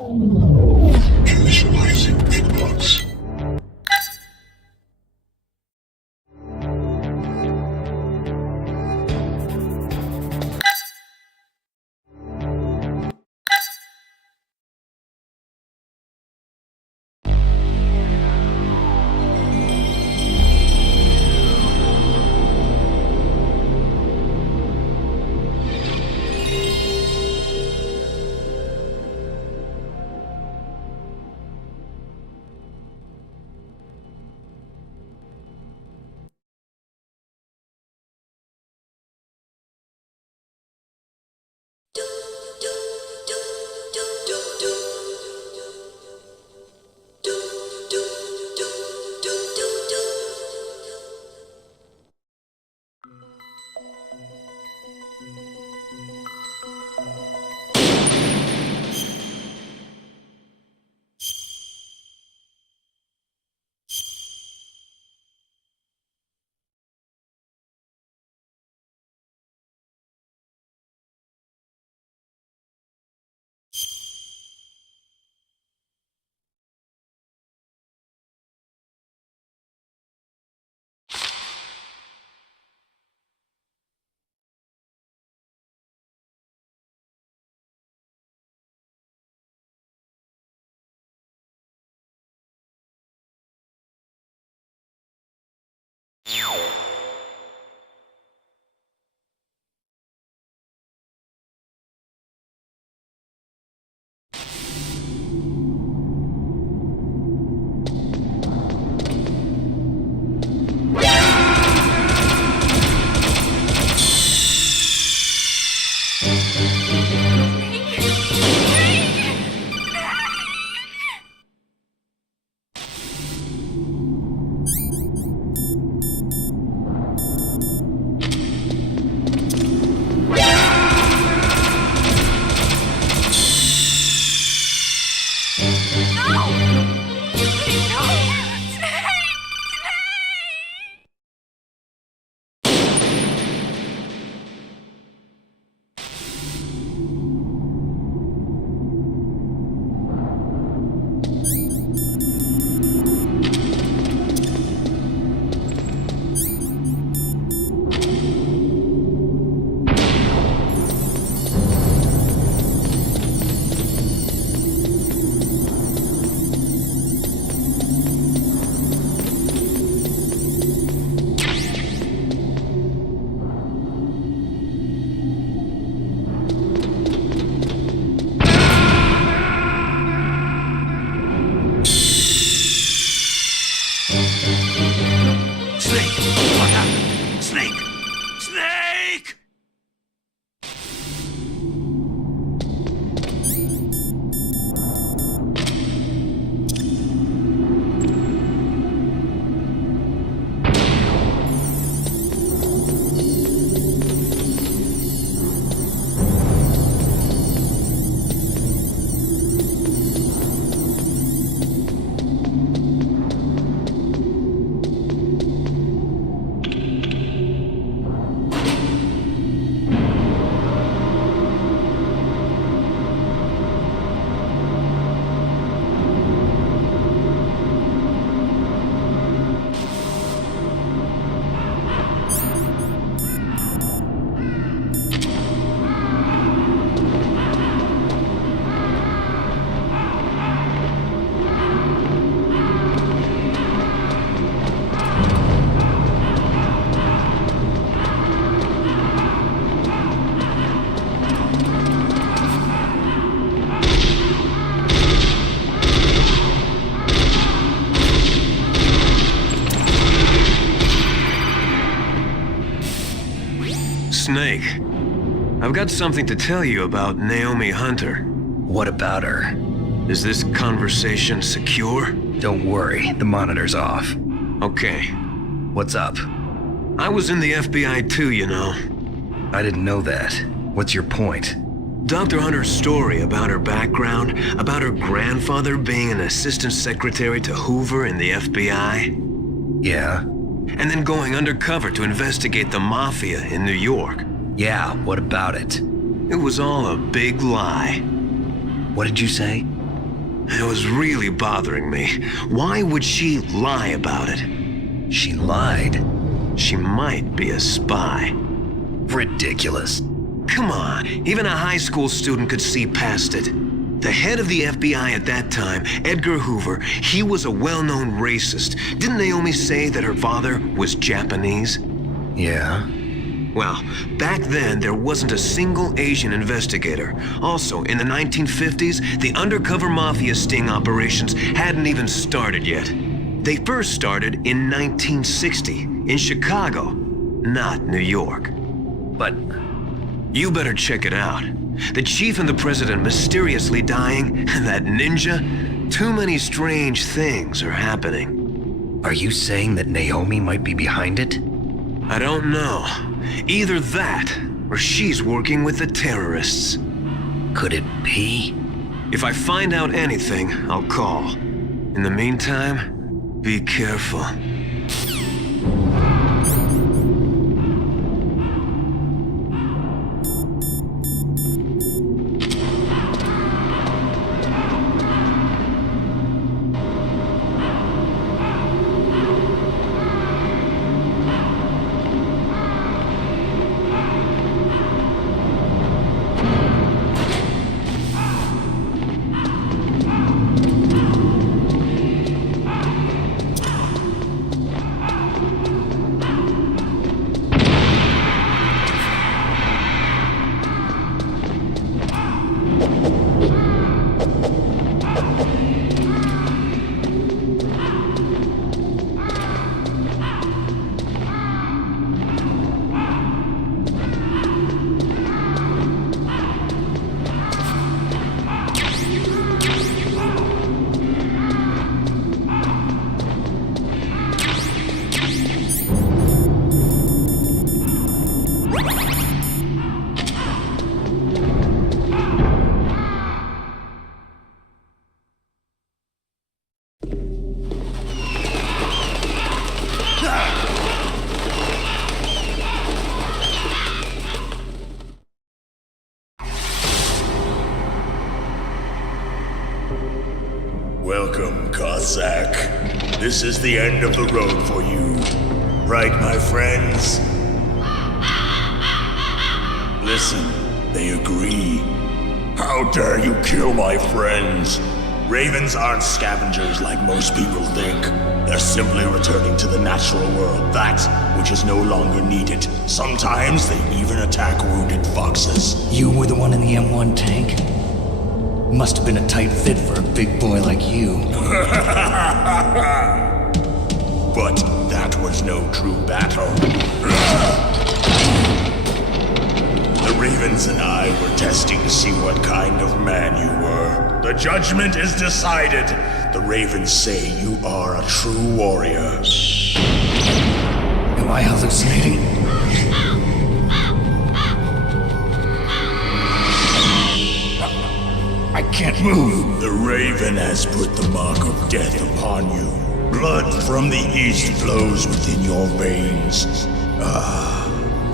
Initializing inbox. Snake! What happened? Snake! Snake! Snake, I've got something to tell you about Naomi Hunter. What about her? Is this conversation secure? Don't worry, the monitor's off. Okay. What's up? I was in the FBI too, you know. I didn't know that. What's your point? Dr. Hunter's story about her background, about her grandfather being an assistant secretary to Hoover in the FBI, Yeah? and then going undercover to investigate the mafia in New York. Yeah, what about it? It was all a big lie. What did you say? It was really bothering me. Why would she lie about it? She lied. She might be a spy. Ridiculous. Come on, even a high school student could see past it. The head of the FBI at that time, Edgar Hoover, he was a well-known racist. Didn't Naomi say that her father was Japanese? Yeah. Well, back then, there wasn't a single Asian investigator. Also, in the 1950s, the undercover mafia sting operations hadn't even started yet. They first started in 1960, in Chicago, not New York. But You better check it out. The chief and the president mysteriously dying, and that ninja? Too many strange things are happening. are you saying that Naomi might be behind it? I don't know. Either that, or she's working with the terrorists. Could it be? If I find out anything, I'll call. In the meantime, be careful. Welcome, Cossack. This is the end of the road for you. Right, my friends? Listen, they agree. How dare you kill my friends? Ravens aren't scavengers like most people think. They're simply returning to the natural world, that which is no longer needed. Sometimes they even attack wounded foxes. You were the one in the M1 tank? Must have been a tight fit for a big boy like you. But that was no true battle. The Ravens and I were testing to see what kind of man you were. The judgment is decided. The Ravens say you are a true warrior. Am I hallucinating? I can't move. The Raven has put the mark of death upon you. Blood from the east flows within your veins.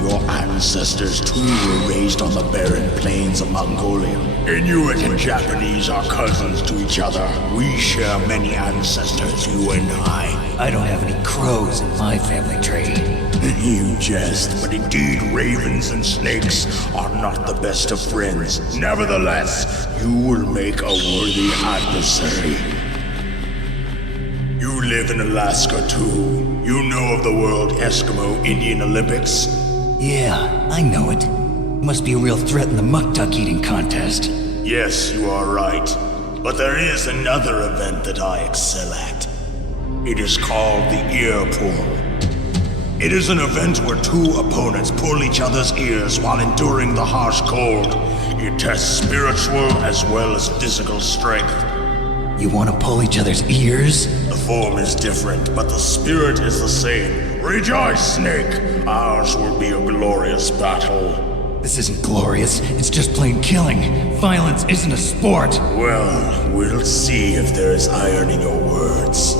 Your ancestors too were raised on the barren plains of Mongolia. Inuit and Japanese are cousins to each other. We share many ancestors, you and I. I don't have any crows in my family tree. You jest, but indeed ravens and snakes are not the best of friends. Nevertheless, you will make a worthy adversary. You live in Alaska too. You know of the World Eskimo Indian Olympics? Yeah, I know it. Must be a real threat in the muck-duck eating contest. Yes, you are right. But there is another event that I excel at. It is called the ear pull. It is an event where two opponents pull each other's ears while enduring the harsh cold. It tests spiritual as well as physical strength. You want to pull each other's ears? The form is different, but the spirit is the same. Rejoice, Snake! Ours will be a glorious battle. This isn't glorious. It's just plain killing. Violence isn't a sport. Well, we'll see if there is iron in your words.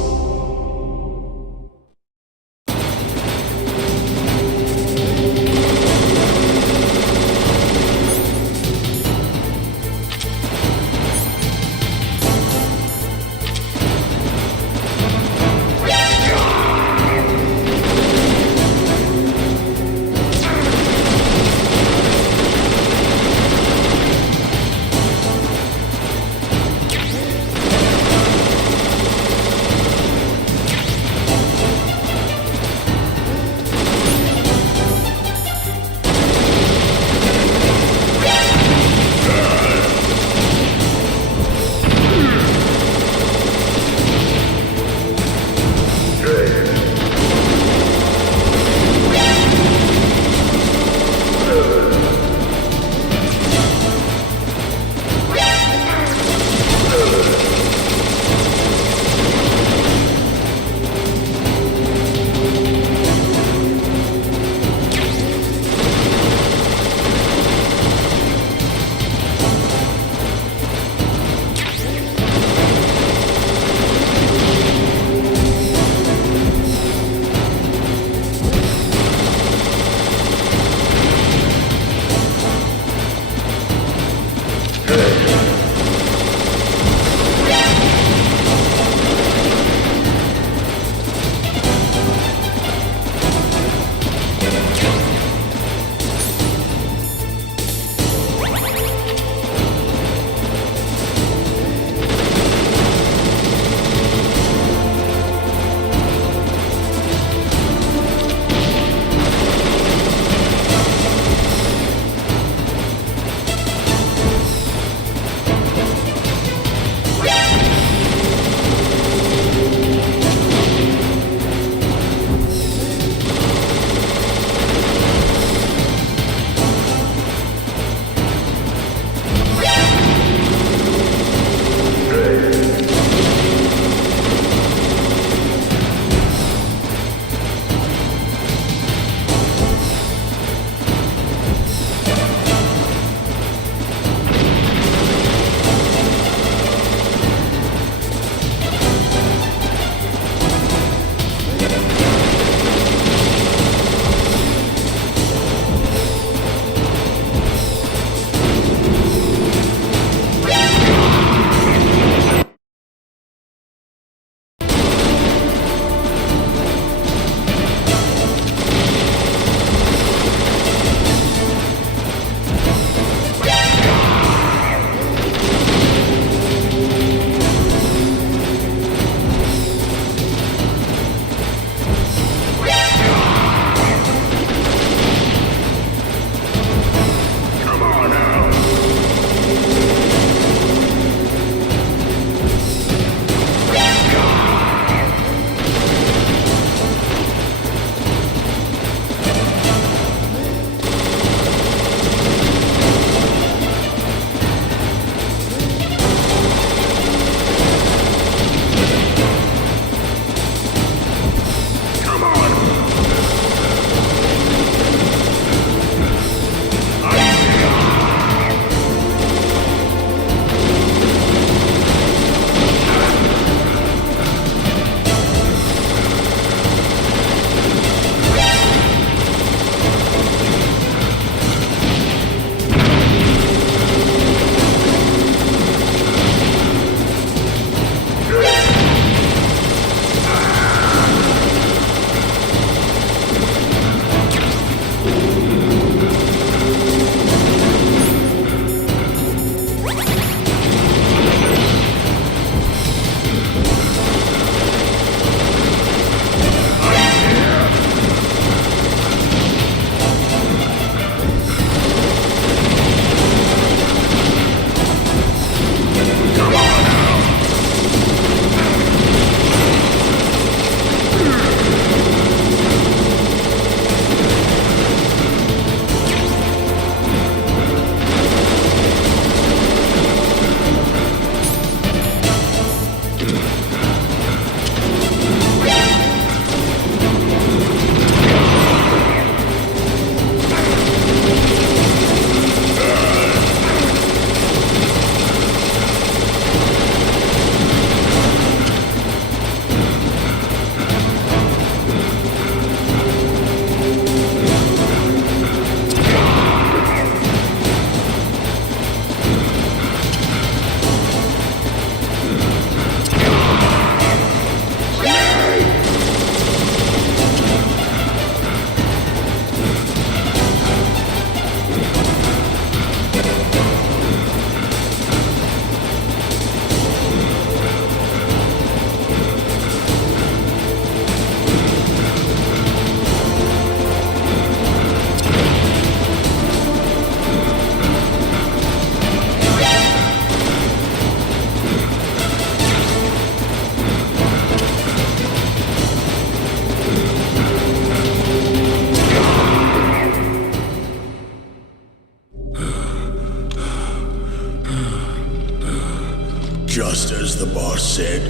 Just as the boss said,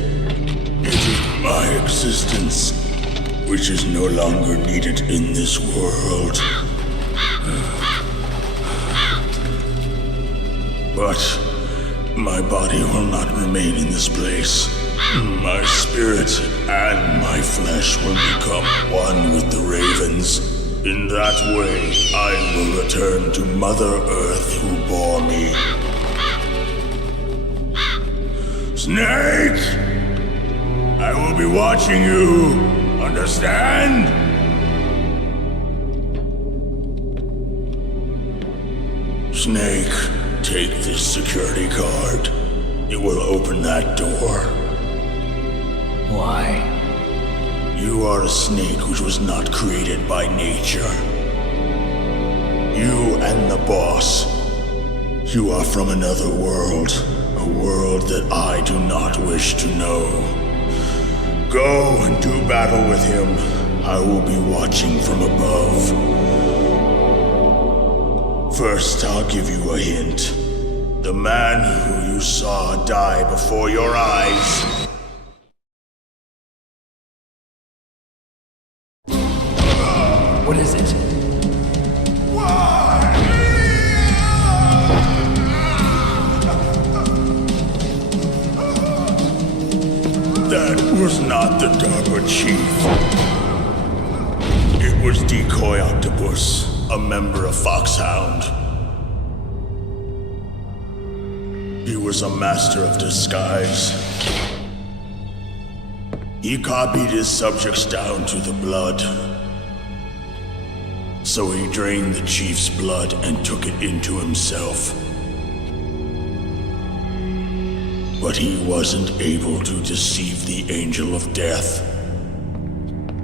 it is my existence which is no longer needed in this world. But my body will not remain in this place. My spirit and my flesh will become one with the ravens. In that way, I will return to Mother Earth who bore me. Snake! I will be watching you. Understand? Snake, take this security card. It will open that door. Why? You are a snake which was not created by nature. You and the boss. You are from another world. A world that I do not wish to know. Go and do battle with him. I will be watching from above. First, I'll give you a hint. The man who you saw die before your eyes. What is it? That was not the DARPA chief. It was Decoy Octopus, a member of Foxhound. He was a master of disguise. He copied his subjects down to the blood. So he drained the chief's blood and took it into himself. But he wasn't able to deceive the Angel of Death.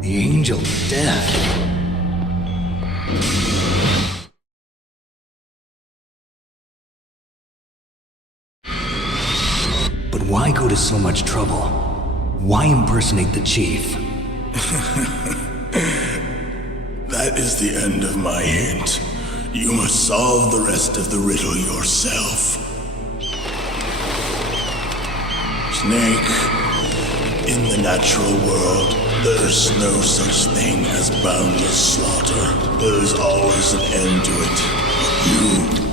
The Angel of Death. But why go to so much trouble? Why impersonate the chief? That is the end of my hint. You must solve the rest of the riddle yourself. Snake, in the natural world, there's no such thing as boundless slaughter. There's always an end to it. But you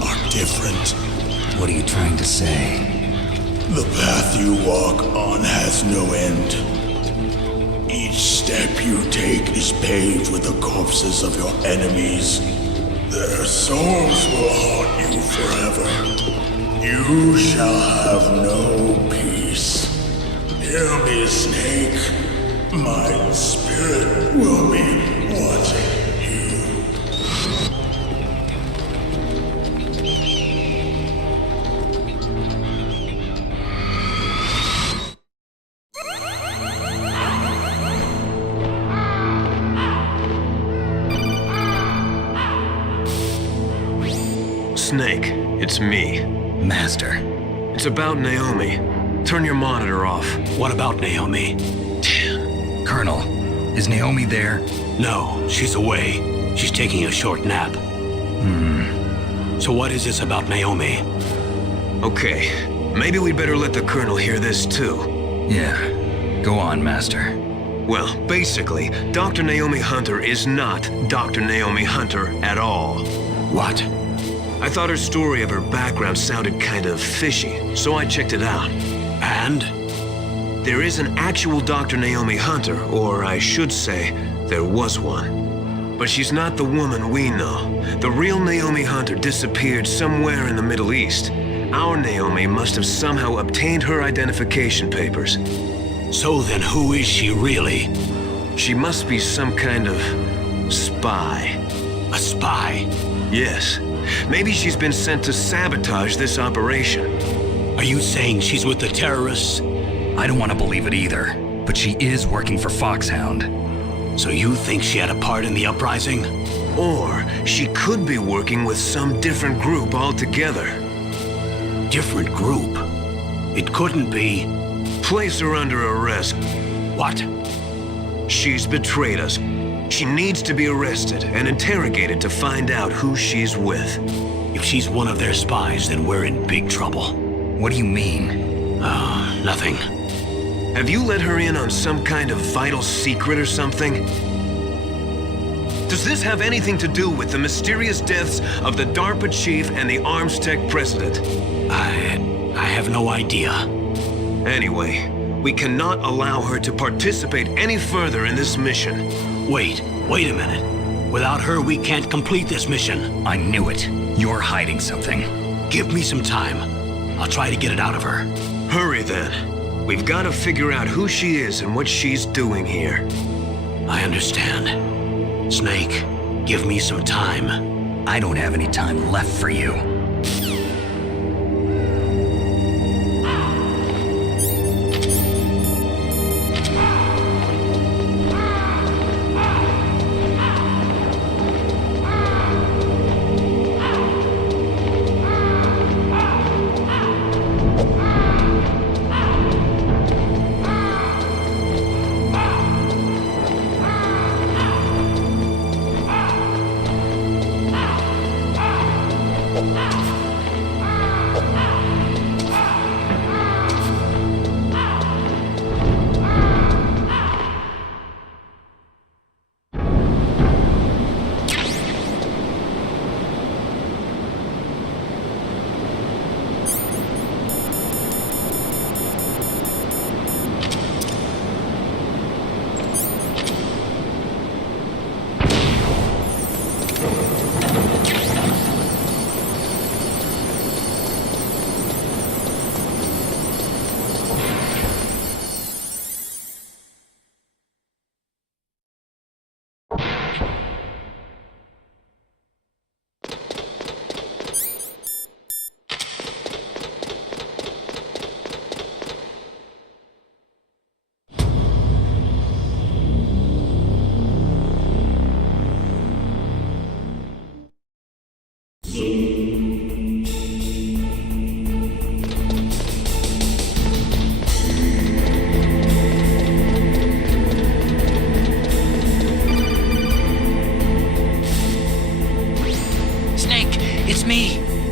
are different. What are you trying to say? The path you walk on has no end. Each step you take is paved with the corpses of your enemies. Their souls will haunt you forever. You shall have no peace. Hear me, Snake. My spirit will be watching you. Snake, it's me. Master. It's about Naomi. Turn your monitor off. What about Naomi? Colonel, is Naomi there? No, she's away. She's taking a short nap. So what is this about Naomi? Okay, maybe we'd better let the Colonel hear this too. Yeah. Go on, Master. Well, basically, Dr. Naomi Hunter is not Dr. Naomi Hunter at all. What? I thought her story of her background sounded kind of fishy, so I checked it out. And? There is an actual Dr. Naomi Hunter, or I should say, there was one. But she's not the woman we know. The real Naomi Hunter disappeared somewhere in the Middle East. Our Naomi must have somehow obtained her identification papers. So then who is she really? She must be some kind of spy. A spy? Yes. Maybe she's been sent to sabotage this operation. Are you saying she's with the terrorists? I don't want to believe it either, but she is working for Foxhound. So you think she had a part in the uprising? Or she could be working with some different group altogether. Different group? It couldn't be. Place her under arrest. What? She's betrayed us. She needs to be arrested and interrogated to find out who she's with. If she's one of their spies, then we're in big trouble. What do you mean? Nothing. Have you let her in on some kind of vital secret or something? Does this have anything to do with the mysterious deaths of the DARPA chief and the Arms Tech president? I have no idea. Anyway, we cannot allow her to participate any further in this mission. Wait a minute. Without her, we can't complete this mission. I knew it. You're hiding something. Give me some time. I'll try to get it out of her. Hurry then. We've got to figure out who she is and what she's doing here. I understand. Snake, give me some time. I don't have any time left for you.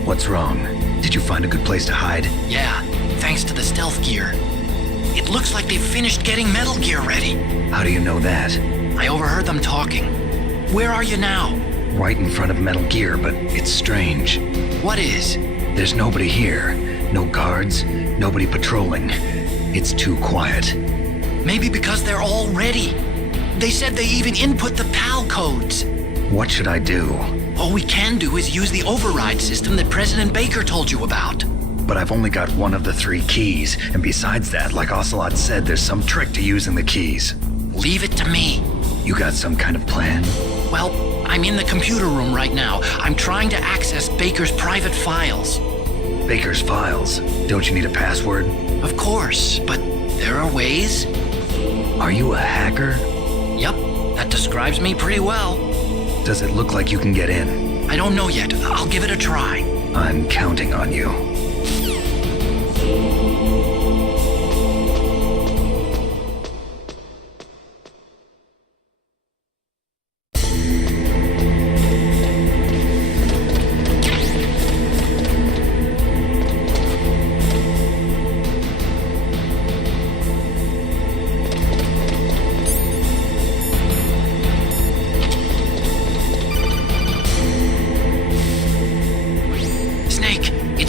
What's wrong? Did you find a good place to hide? Yeah, thanks to the stealth gear. It looks like they've finished getting Metal Gear ready. How do you know that? I overheard them talking. Where are you now? Right in front of Metal Gear, but it's strange. What is? There's nobody here. No guards, nobody patrolling. It's too quiet. Maybe because they're all ready. They said they even input the PAL codes. What should I do? All we can do is use the override system that President Baker told you about. But I've only got one of the 3 keys, and besides that, like Ocelot said, there's some trick to using the keys. Leave it to me. You got some kind of plan? Well, I'm in the computer room right now. I'm trying to access Baker's private files. Baker's files? Don't you need a password? Of course, but there are ways. Are you a hacker? Yep, that describes me pretty well. Does it look like you can get in? I don't know yet. I'll give it a try. I'm counting on you.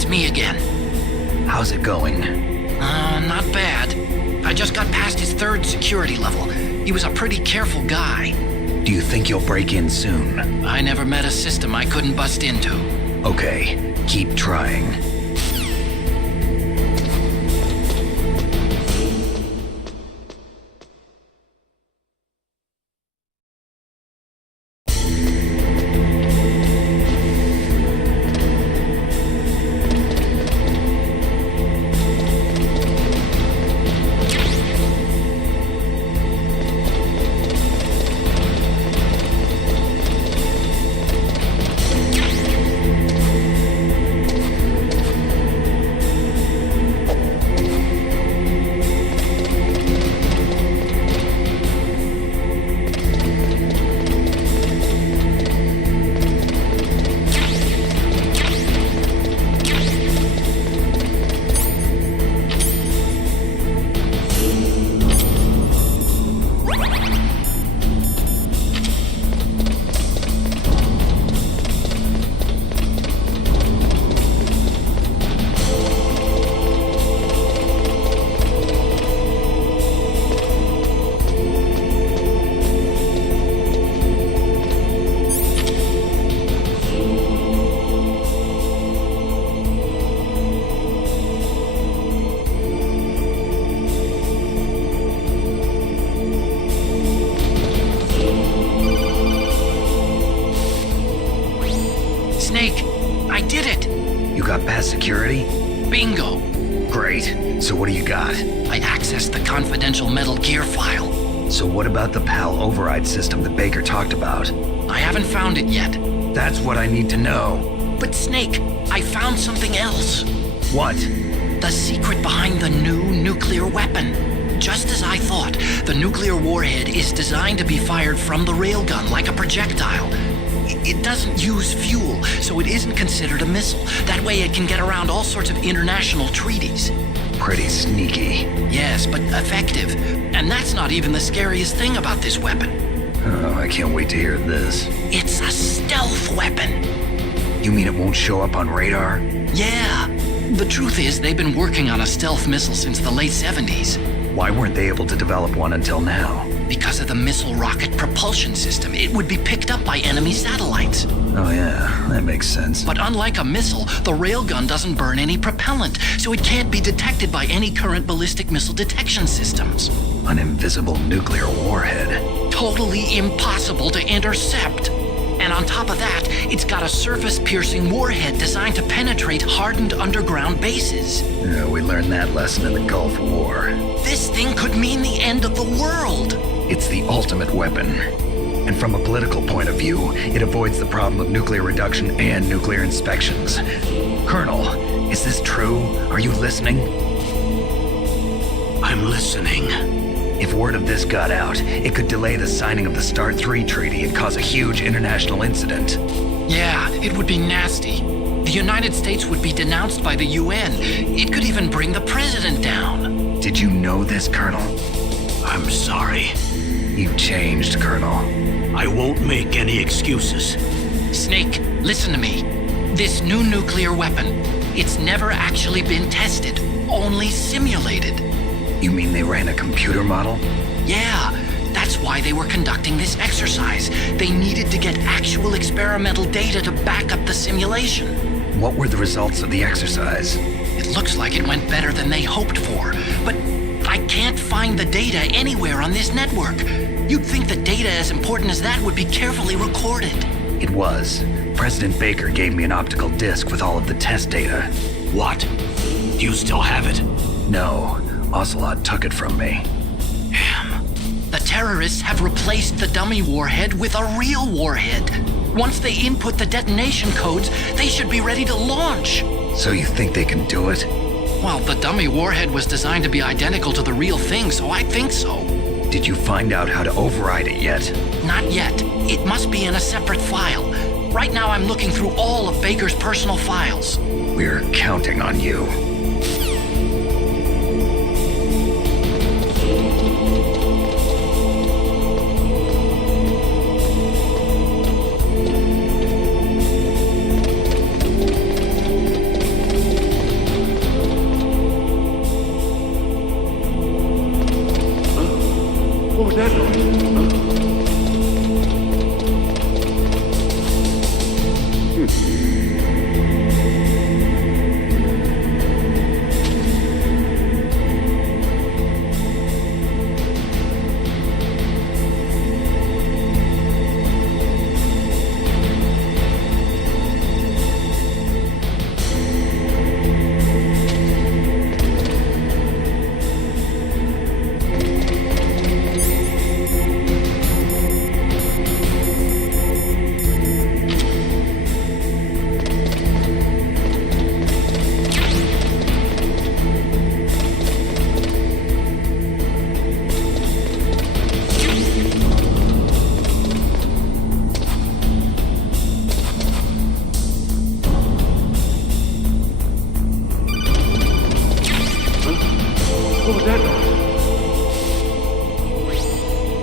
Me again. How's it going? Not bad. I just got past his 3rd security level. He was a pretty careful guy. Do you think you'll break in soon? I never met a system I couldn't bust into. Okay, keep trying. I did it! You got past security? Bingo! Great. So what do you got? I accessed the confidential Metal Gear file. So what about the PAL override system that Baker talked about? I haven't found it yet. That's what I need to know. But Snake, I found something else. What? The secret behind the new nuclear weapon. Just as I thought, the nuclear warhead is designed to be fired from the railgun like a projectile. It doesn't use fuel, so it isn't considered a missile. That way it can get around all sorts of international treaties. Pretty sneaky. Yes, but effective. And that's not even the scariest thing about this weapon. Oh, I can't wait to hear this. It's a stealth weapon. You mean it won't show up on radar? Yeah. The truth is, they've been working on a stealth missile since the late 70s. Why weren't they able to develop one until now? Because of the missile rocket propulsion system, it would be picked up by enemy satellites. Oh yeah, that makes sense. But unlike a missile, the railgun doesn't burn any propellant, so it can't be detected by any current ballistic missile detection systems. An invisible nuclear warhead. Totally impossible to intercept. And on top of that, it's got a surface-piercing warhead designed to penetrate hardened underground bases. Yeah, we learned that lesson in the Gulf War. This thing could mean the end of the world. It's the ultimate weapon. And from a political point of view, it avoids the problem of nuclear reduction and nuclear inspections. Colonel, is this true? Are you listening? I'm listening. If word of this got out, it could delay the signing of the START 3 treaty and cause a huge international incident. Yeah, it would be nasty. The United States would be denounced by the UN. It could even bring the president down. Did you know this, Colonel? I'm sorry. You've changed, Colonel. I won't make any excuses. Snake, listen to me. This new nuclear weapon, it's never actually been tested, only simulated. You mean they ran a computer model? Yeah, that's why they were conducting this exercise. They needed to get actual experimental data to back up the simulation. What were the results of the exercise? It looks like it went better than they hoped for, but I can't find the data anywhere on this network. You'd think the data as important as that would be carefully recorded. It was. President Baker gave me an optical disc with all of the test data. What? Do you still have it? No, Ocelot took it from me. Damn. The terrorists have replaced the dummy warhead with a real warhead. Once they input the detonation codes, they should be ready to launch. So you think they can do it? Well, the dummy warhead was designed to be identical to the real thing, so I think so. Did you find out how to override it yet? Not yet. It must be in a separate file. Right now I'm looking through all of Baker's personal files. We're counting on you. What was that noise? What was that noise?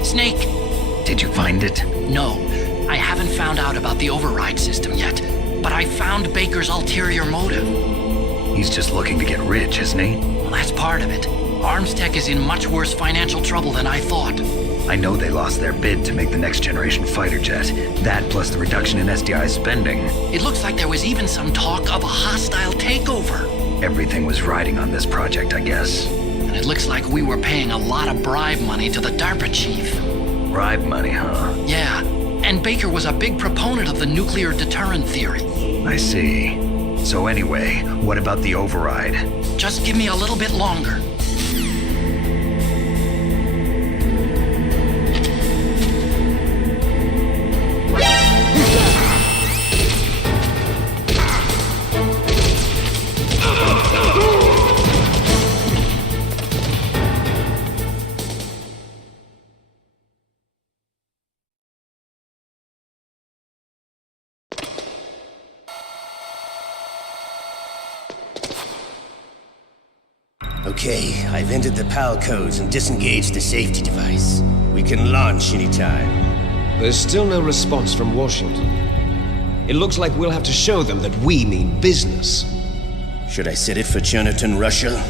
Snake! Did you find it? No, I haven't found out about the override system yet, but I found Baker's ulterior motive. He's just looking to get rich, isn't he? Well, that's part of it. Armstech is in much worse financial trouble than I thought. I know they lost their bid to make the next generation fighter jet. That plus the reduction in SDI spending. It looks like there was even some talk of a hostile takeover. Everything was riding on this project, I guess. And it looks like we were paying a lot of bribe money to the DARPA chief. Bribe money, huh? Yeah, and Baker was a big proponent of the nuclear deterrent theory. I see. So anyway, what about the override? Just give me a little bit longer. Okay, I've entered the PAL codes and disengaged the safety device. We can launch anytime. There's still no response from Washington. It looks like we'll have to show them that we mean business. Should I set it for Cherniton, Russia?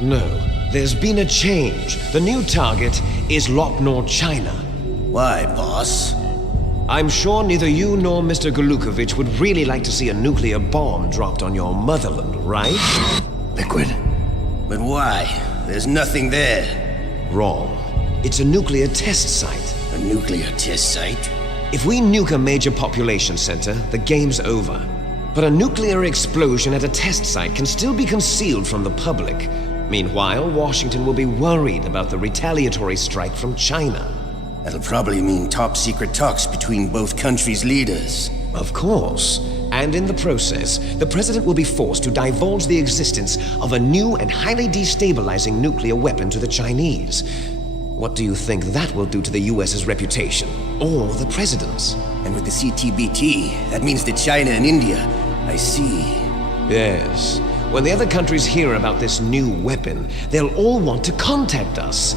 No, there's been a change. The new target is Locknor, China. Why, boss? I'm sure neither you nor Mr. Golukovich would really like to see a nuclear bomb dropped on your motherland, right? Liquid. But why? There's nothing there. Wrong. It's a nuclear test site. A nuclear test site? If we nuke a major population center, the game's over. But a nuclear explosion at a test site can still be concealed from the public. Meanwhile, Washington will be worried about the retaliatory strike from China. That'll probably mean top-secret talks between both countries' leaders. Of course. And in the process, the president will be forced to divulge the existence of a new and highly destabilizing nuclear weapon to the Chinese. What do you think that will do to the US's reputation? Or the president's? And with the CTBT, that means that China and India. I see. Yes. When the other countries hear about this new weapon, they'll all want to contact us.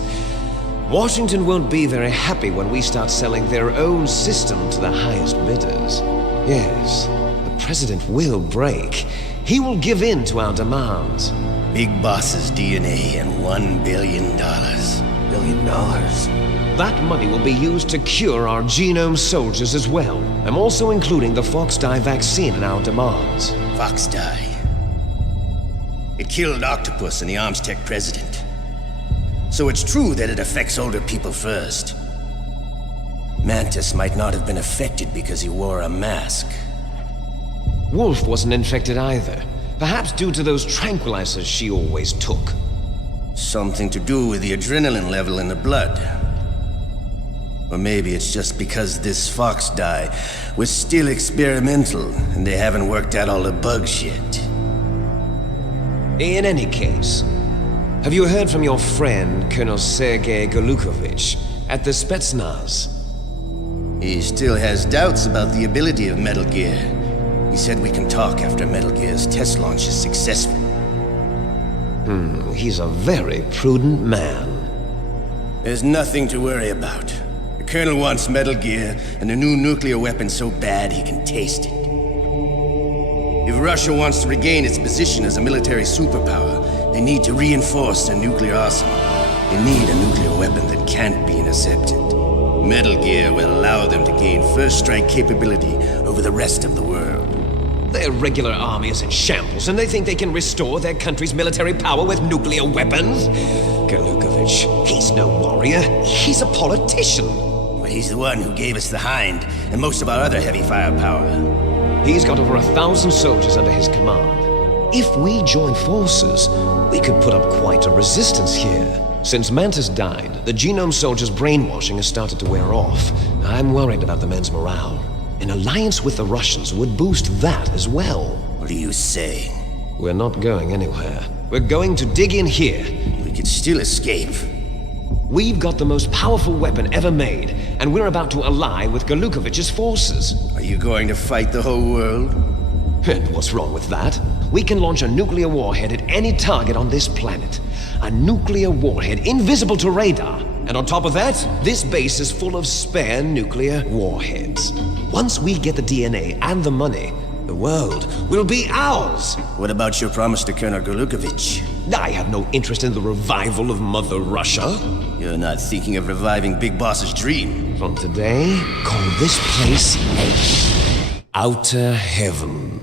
Washington won't be very happy when we start selling their own system to the highest bidders. Yes, the president will break. He will give in to our demands. Big Boss's DNA and $1 billion. $1 billion? That money will be used to cure our genome soldiers as well. I'm also including the Fox dye vaccine in our demands. Fox dye. It killed Octopus and the Arms Tech president. So it's true that it affects older people first. Mantis might not have been affected because he wore a mask. Wolf wasn't infected either. Perhaps due to those tranquilizers she always took. Something to do with the adrenaline level in the blood. Or maybe it's just because this Fox dye was still experimental and they haven't worked out all the bugs yet. In any case, have you heard from your friend, Colonel Sergei Golukovich, at the Spetsnaz? He still has doubts about the ability of Metal Gear. He said we can talk after Metal Gear's test launch is successful. He's a very prudent man. There's nothing to worry about. The Colonel wants Metal Gear and a new nuclear weapon so bad he can taste it. If Russia wants to regain its position as a military superpower, they need to reinforce their nuclear arsenal. They need a nuclear weapon that can't be intercepted. Metal Gear will allow them to gain first strike capability over the rest of the world. Their regular army is in shambles, and they think they can restore their country's military power with nuclear weapons? Golukovich, he's no warrior. He's a politician. Well, he's the one who gave us the Hind and most of our other heavy firepower. He's got over 1,000 soldiers under his command. If we join forces, we could put up quite a resistance here. Since Mantis died, the genome soldiers' brainwashing has started to wear off. I'm worried about the men's morale. An alliance with the Russians would boost that as well. What are you saying? We're not going anywhere. We're going to dig in here. We could still escape. We've got the most powerful weapon ever made, and we're about to ally with Golukovich's forces. Are you going to fight the whole world? And what's wrong with that? We can launch a nuclear warhead at any target on this planet. A nuclear warhead invisible to radar. And on top of that, this base is full of spare nuclear warheads. Once we get the DNA and the money, the world will be ours. What about your promise to Colonel Golukovich? I have no interest in the revival of Mother Russia. You're not thinking of reviving Big Boss's dream. From today, call this place Outer Heaven.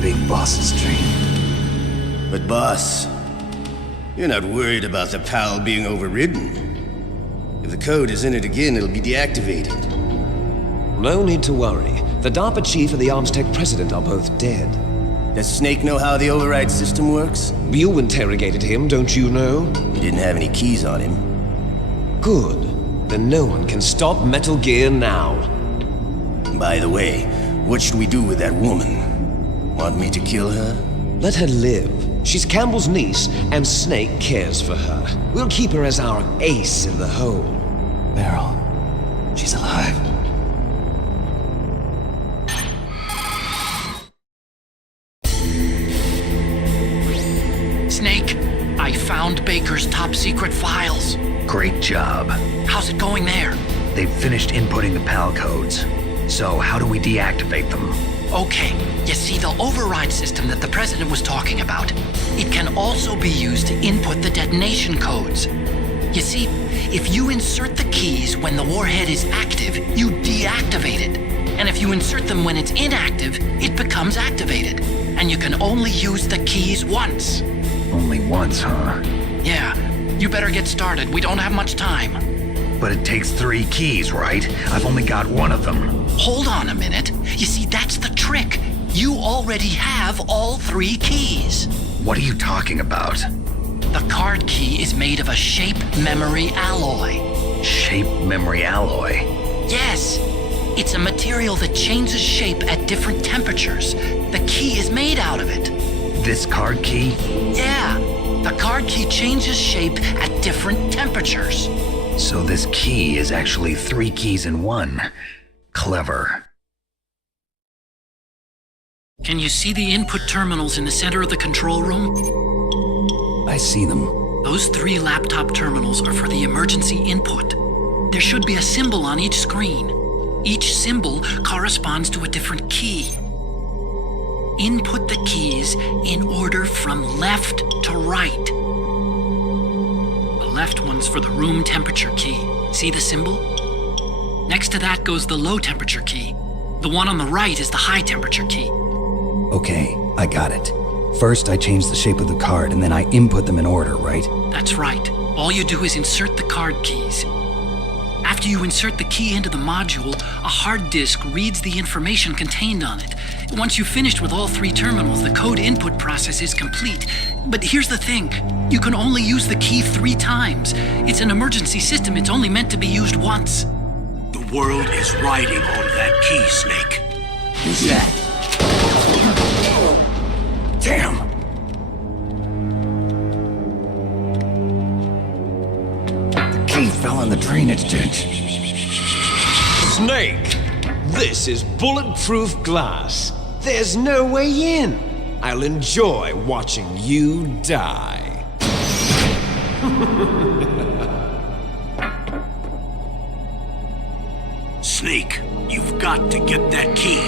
Big Boss's dream. But boss, you're not worried about the PAL being overridden. If the code is in it again, it'll be deactivated. No need to worry. The DARPA chief and the Armstech president are both dead. Does Snake know how the override system works? You interrogated him, don't you know? He didn't have any keys on him. Good. Then no one can stop Metal Gear now. By the way, what should we do with that woman? Want me to kill her? Let her live. She's Campbell's niece, and Snake cares for her. We'll keep her as our ace in the hole. Meryl, she's alive. Snake, I found Baker's top secret files. Great job. How's it going there? They've finished inputting the PAL codes. So how do we deactivate them? Okay, you see the override system that the president was talking about? It can also be used to input the detonation codes. You see, if you insert the keys when the warhead is active, you deactivate it. And if you insert them when it's inactive, it becomes activated. And you can only use the keys once. Only once, huh? Yeah, you better get started. We don't have much time. But it takes 3 keys, right? I've only got one of them. Hold on a minute. You see, that's the trick. You already have all 3 keys. What are you talking about? The card key is made of a shape memory alloy. Shape memory alloy? Yes. It's a material that changes shape at different temperatures. The key is made out of it. This card key? Yeah. The card key changes shape at different temperatures. So this key is actually 3 keys in one. Clever. Can you see the input terminals in the center of the control room? I see them. Those 3 laptop terminals are for the emergency input. There should be a symbol on each screen. Each symbol corresponds to a different key. Input the keys in order from left to right. The left one's for the room temperature key. See the symbol? Next to that goes the low temperature key. The one on the right is the high temperature key. Okay, I got it. First, I change the shape of the card, and then I input them in order, right? That's right. All you do is insert the card keys. After you insert the key into the module, a hard disk reads the information contained on it. Once you've finished with all 3 terminals, the code input process is complete. But here's the thing. You can only use the key 3 times. It's an emergency system. It's only meant to be used once. The world is riding on that key, Snake. Who's that? Damn! The key fell in the drainage ditch. Snake! This is bulletproof glass. There's no way in. I'll enjoy watching you die. Snake, you've got to get that key.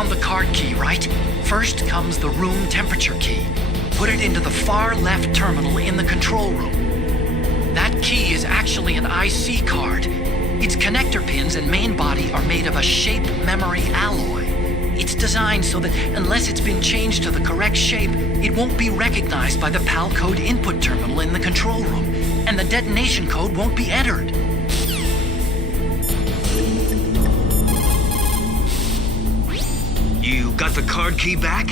found the card key, right? First comes the room temperature key. Put it into the far left terminal in the control room. That key is actually an IC card. Its connector pins and main body are made of a shape memory alloy. It's designed so that unless it's been changed to the correct shape, it won't be recognized by the PAL code input terminal in the control room, and the detonation code won't be entered. You got the card key back?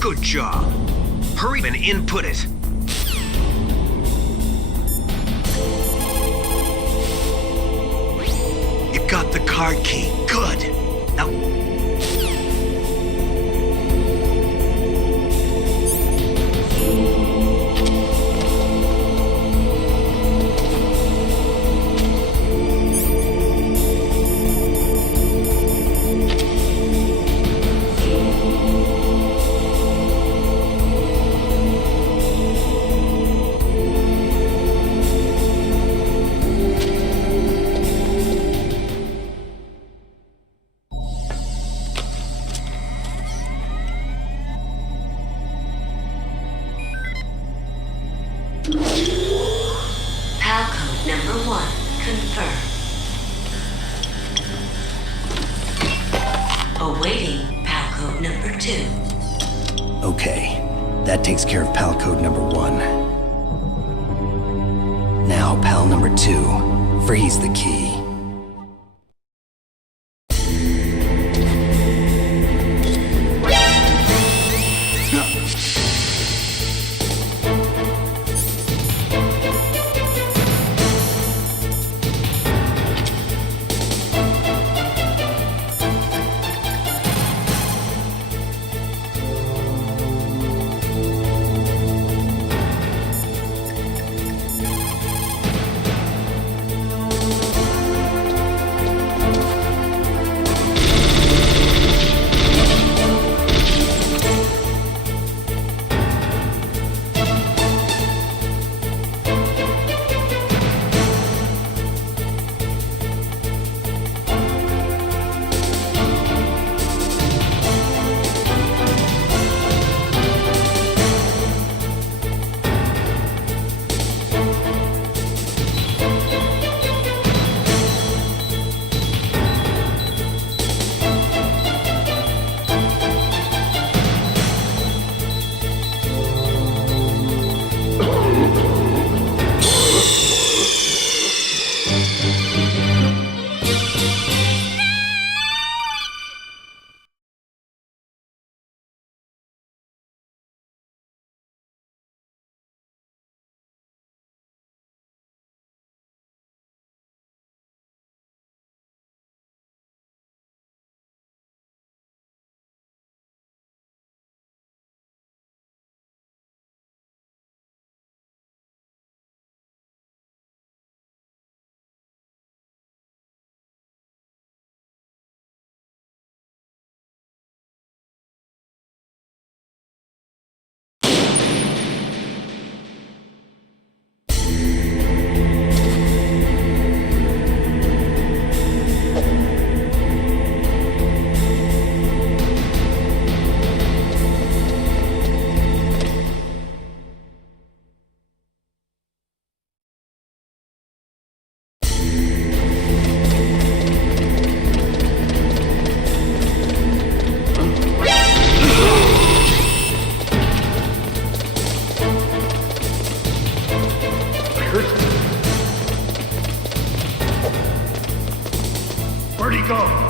Good job. Hurry and input it. You got the card key. Good. Now... PAL code number 1, confirmed. Awaiting PAL code number 2. Okay, that takes care of PAL code number 1. Now, PAL number 2. Freeze the key. Where'd he go?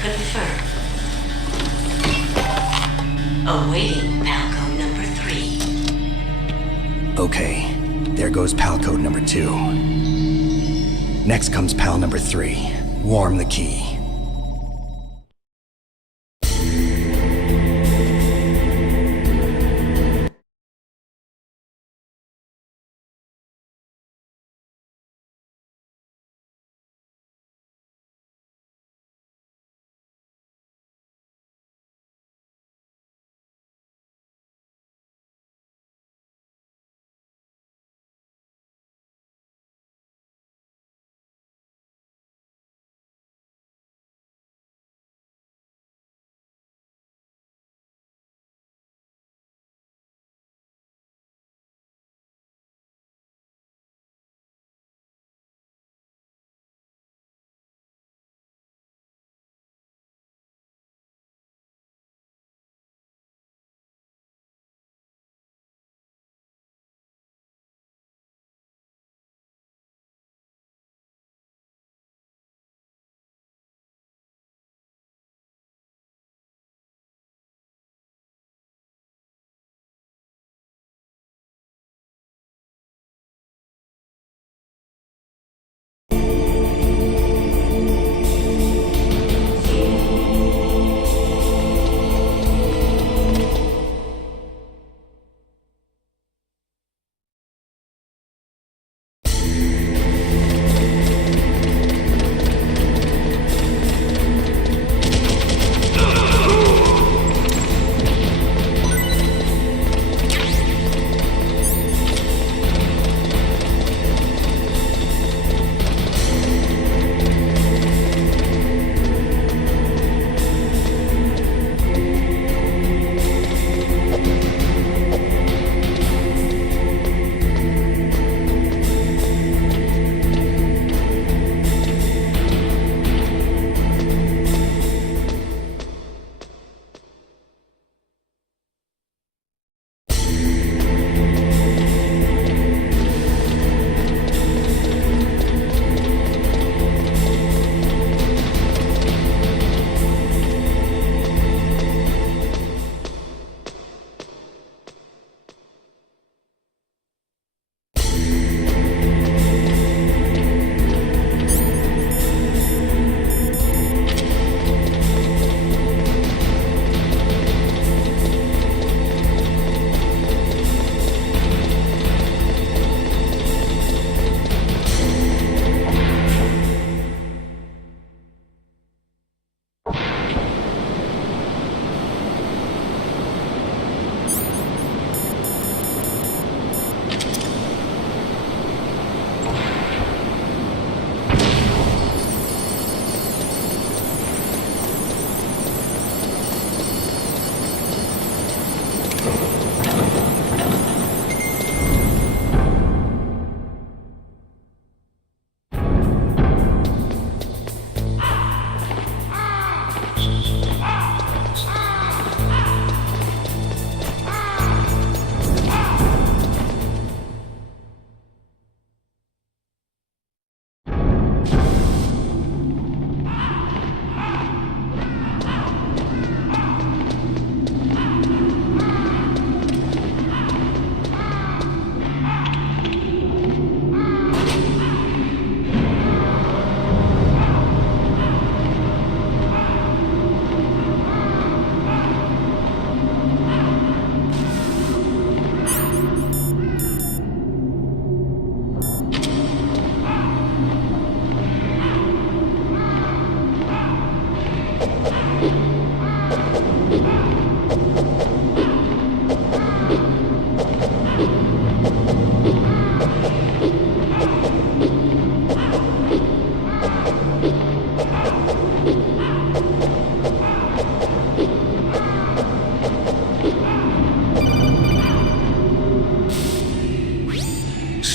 Confirmed. Awaiting Palco number 3. Okay, there goes pal code number 2. Next comes pal number 3. Warm the key.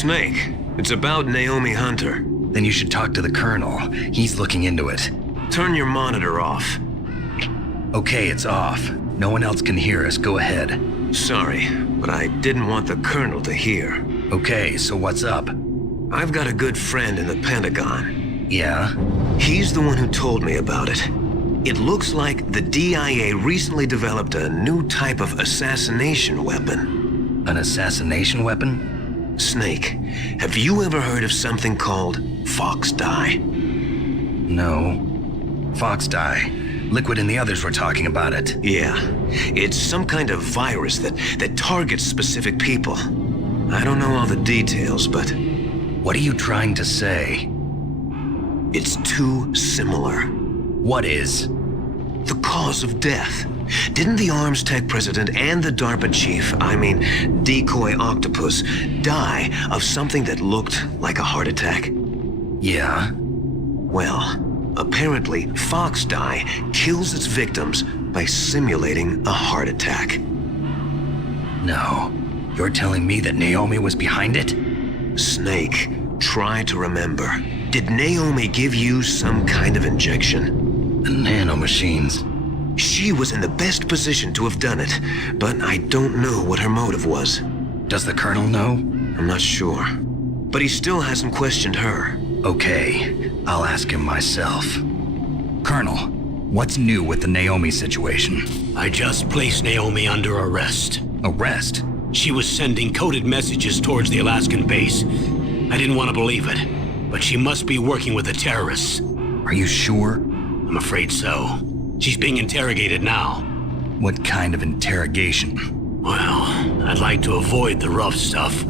Snake, it's about Naomi Hunter. Then you should talk to the Colonel. He's looking into it. Turn your monitor off. Okay, it's off. No one else can hear us. Go ahead. Sorry, but I didn't want the Colonel to hear. Okay, so what's up? I've got a good friend in the Pentagon. Yeah? He's the one who told me about it. It looks like the DIA recently developed a new type of assassination weapon. An assassination weapon? Snake, have you ever heard of something called Fox Dye? No. Fox dye. Liquid and the others were talking about it. Yeah. It's some kind of virus that targets specific people. I don't know all the details, but... What are you trying to say? It's too similar. What is? The cause of death. Didn't the Arms Tech president and the DARPA chief, Decoy Octopus, die of something that looked like a heart attack? Yeah? Well, apparently Fox Dye kills its victims by simulating a heart attack. No. You're telling me that Naomi was behind it? Snake, try to remember. Did Naomi give you some kind of injection? The nanomachines. She was in the best position to have done it, but I don't know what her motive was. Does the Colonel know? I'm not sure. But he still hasn't questioned her. Okay, I'll ask him myself. Colonel, what's new with the Naomi situation? I just placed Naomi under arrest. Arrest? She was sending coded messages towards the Alaskan base. I didn't want to believe it, but she must be working with the terrorists. Are you sure? I'm afraid so. She's being interrogated now. What kind of interrogation? Well, I'd like to avoid the rough stuff,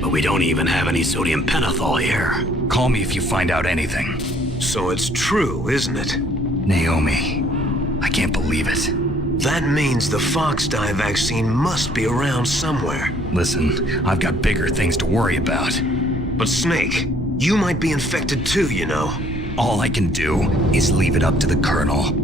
but we don't even have any sodium pentothal here. Call me if you find out anything. So it's true, isn't it? Naomi, I can't believe it. That means the Fox Dye vaccine must be around somewhere. Listen, I've got bigger things to worry about. But Snake, you might be infected too, you know. All I can do is leave it up to the Colonel.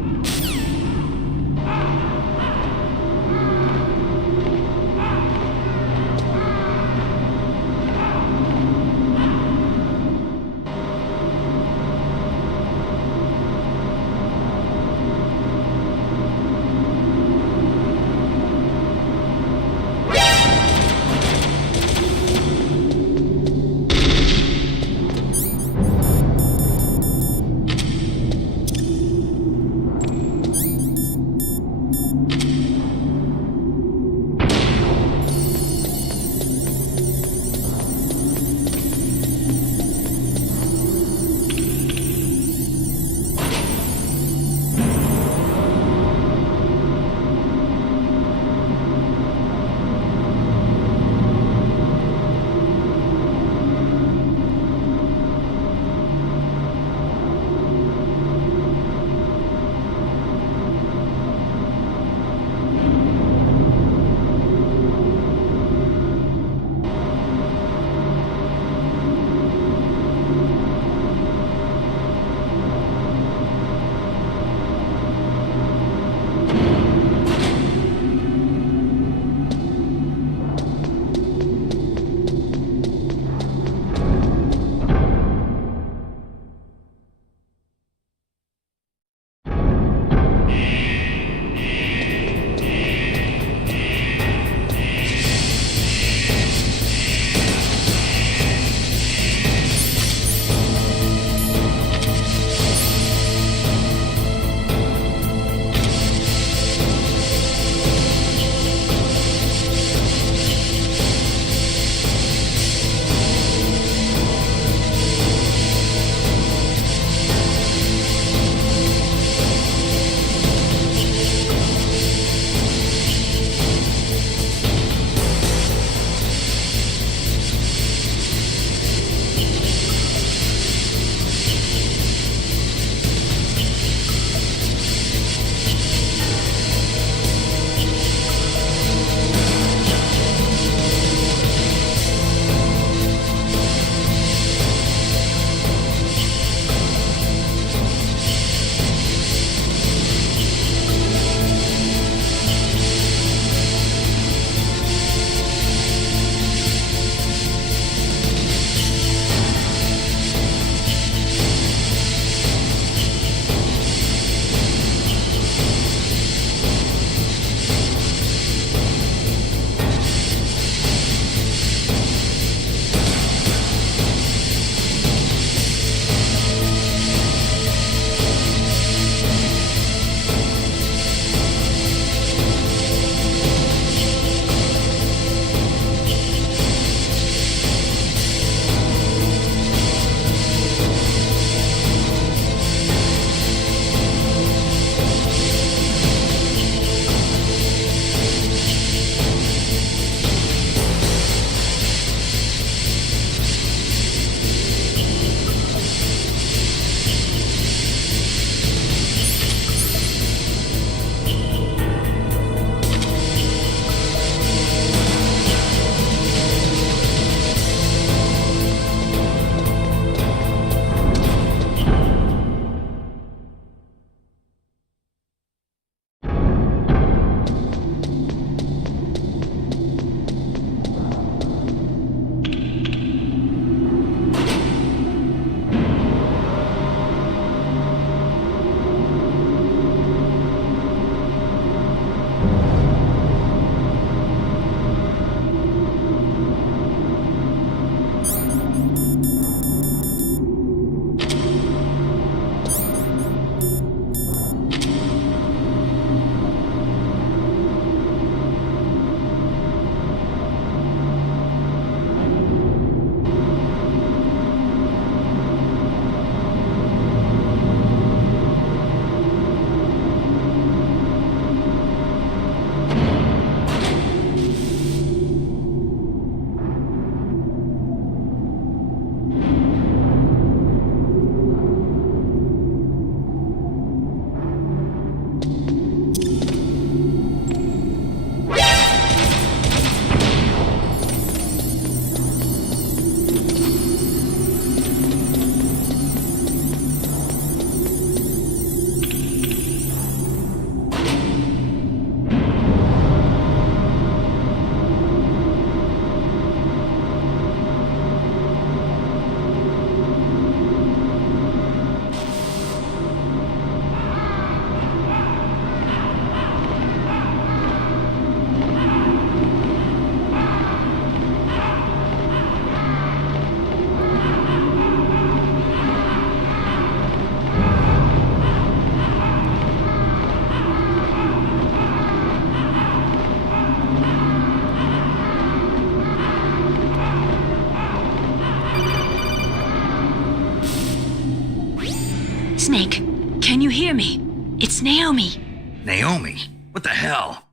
It's Naomi. Naomi? What the hell?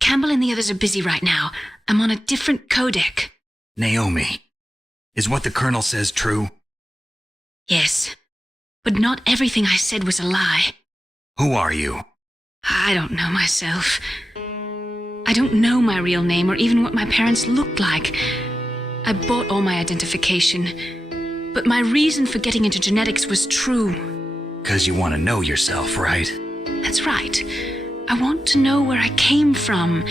Campbell and the others are busy right now. I'm on a different codec. Naomi, is what the Colonel says true? Yes. But not everything I said was a lie. Who are you? I don't know myself. I don't know my real name or even what my parents looked like. I bought all my identification. But my reason for getting into genetics was true. 'Cause you want to know yourself, right? That's right. I want to know where I came from.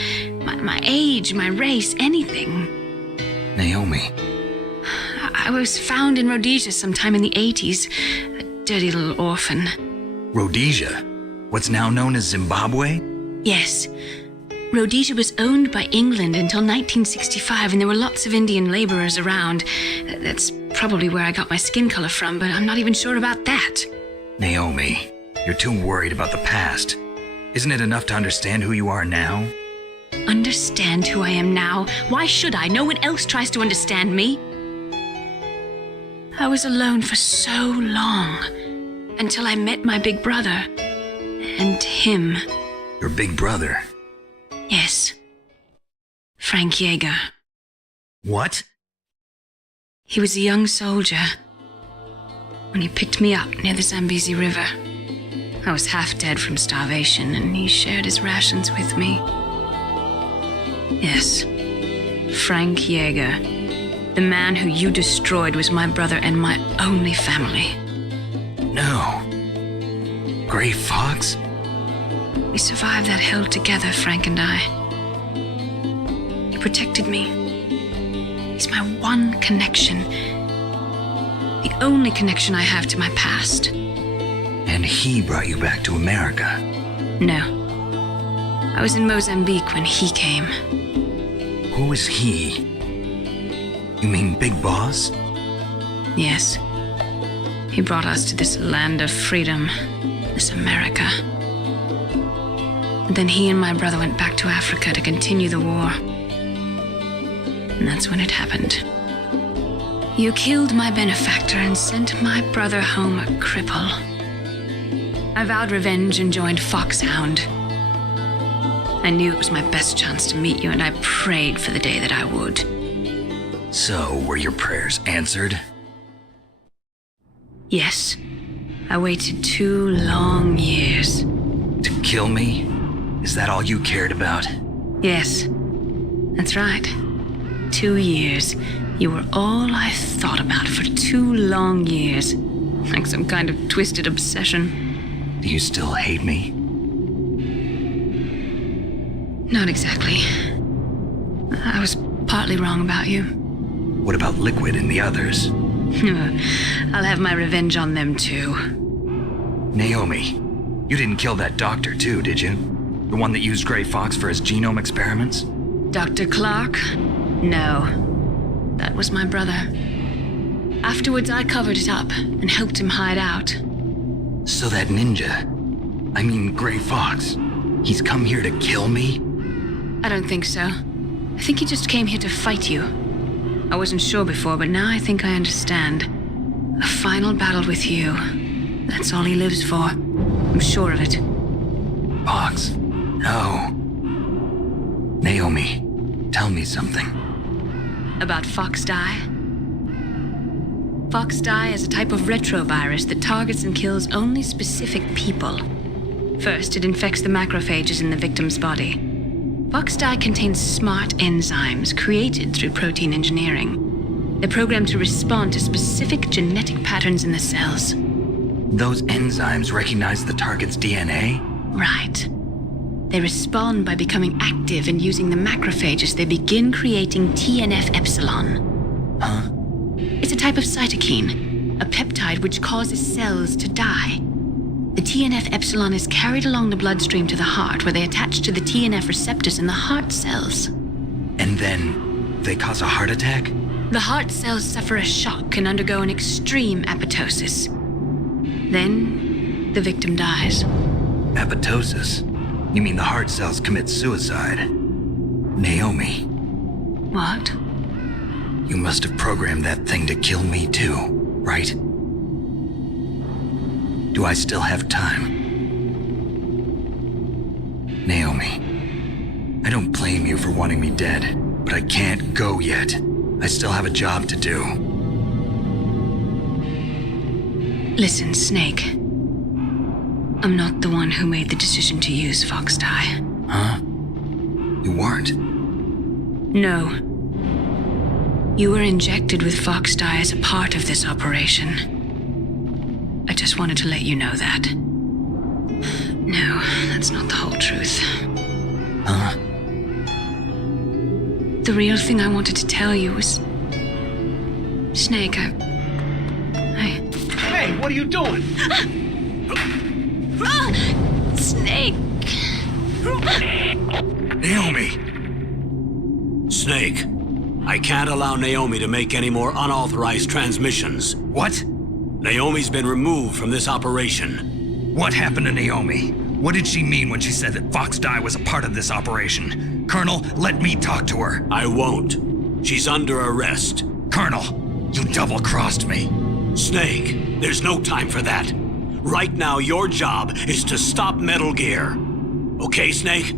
My age, my race, anything. Naomi. I was found in Rhodesia sometime in the 80s. A dirty little orphan. Rhodesia? What's now known as Zimbabwe? Yes. Rhodesia was owned by England until 1965, and there were lots of Indian laborers around. That's probably where I got my skin color from, but I'm not even sure about that. Naomi, you're too worried about the past. Isn't it enough to understand who you are now? Understand who I am now? Why should I? No one else tries to understand me. I was alone for so long, until I met my big brother. And him. Your big brother? Yes. Frank Yeager. What? He was a young soldier when he picked me up near the Zambezi River. I was half dead from starvation, and he shared his rations with me. Yes, Frank Yeager. The man who you destroyed was my brother and my only family. No. Gray Fox? We survived that hell together, Frank and I. He protected me. He's my one connection. The only connection I have to my past. And he brought you back to America? No. I was in Mozambique when he came. Who is he? You mean Big Boss? Yes. He brought us to this land of freedom, this America. And then he and my brother went back to Africa to continue the war. And that's when it happened. You killed my benefactor and sent my brother home a cripple. I vowed revenge and joined Foxhound. I knew it was my best chance to meet you, and I prayed for the day that I would. So, were your prayers answered? Yes. I waited 2 long years. To kill me? Is that all you cared about? Yes. That's right. 2 years. You were all I thought about for 2 long years. Like some kind of twisted obsession. Do you still hate me? Not exactly. I was partly wrong about you. What about Liquid and the others? I'll have my revenge on them too. Naomi, you didn't kill that doctor too, did you? The one that used Gray Fox for his genome experiments? Dr. Clark? No. That was my brother. Afterwards, I covered it up and helped him hide out. So that ninja, I mean Gray Fox, he's come here to kill me? I don't think so. I think he just came here to fight you. I wasn't sure before, but now I think I understand. A final battle with you. That's all he lives for. I'm sure of it. Fox, no. Naomi, tell me something. About Fox-Die? Fox-Die is a type of retrovirus that targets and kills only specific people. First, it infects the macrophages in the victim's body. Fox-Die contains smart enzymes created through protein engineering. They're programmed to respond to specific genetic patterns in the cells. Those enzymes recognize the target's DNA? Right. They respond by becoming active and using the macrophages. They begin creating TNF-epsilon. Huh? It's a type of cytokine, a peptide which causes cells to die. The TNF-epsilon is carried along the bloodstream to the heart, where they attach to the TNF receptors in the heart cells. And then they cause a heart attack? The heart cells suffer a shock and undergo an extreme apoptosis. Then, the victim dies. Apoptosis? You mean the heart cells commit suicide? Naomi. What? You must have programmed that thing to kill me too, right? Do I still have time? Naomi, I don't blame you for wanting me dead, but I can't go yet. I still have a job to do. Listen, Snake. I'm not the one who made the decision to use Fox Dye. Huh? You weren't? No. You were injected with Fox Dye as a part of this operation. I just wanted to let you know that. No, that's not the whole truth. Huh? The real thing I wanted to tell you was... Snake, I... Hey, what are you doing? Snake! Naomi! Snake, I can't allow Naomi to make any more unauthorized transmissions. What? Naomi's been removed from this operation. What happened to Naomi? What did she mean when she said that Fox Dye was a part of this operation? Colonel, let me talk to her. I won't. She's under arrest. Colonel, you double-crossed me. Snake, there's no time for that. Right now, your job is to stop Metal Gear. Okay, Snake?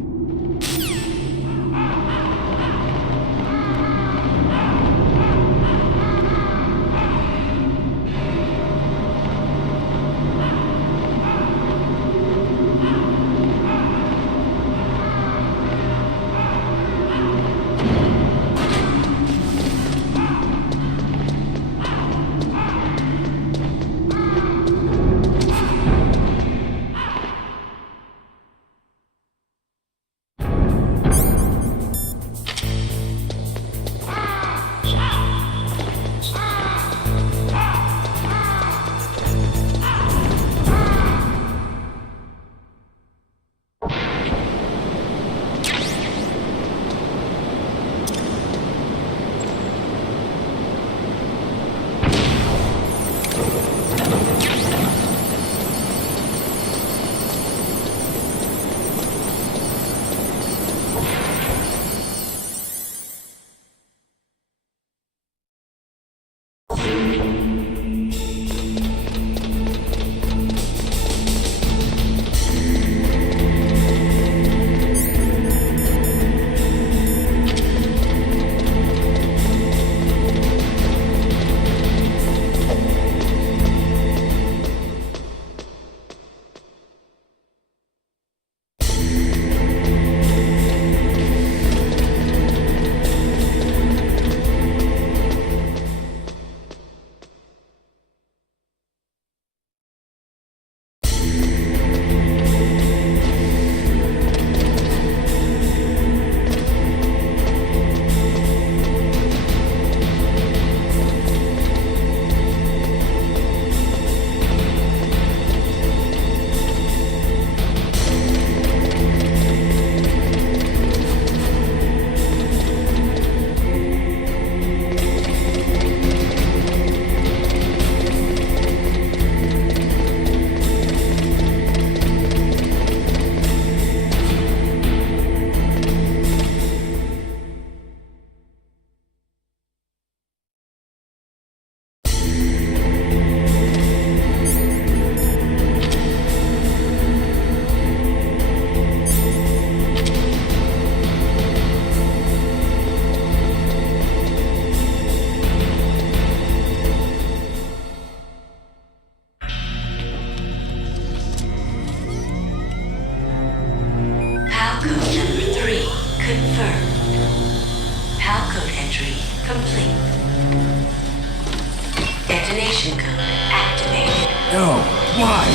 Detonation code activated. No, why?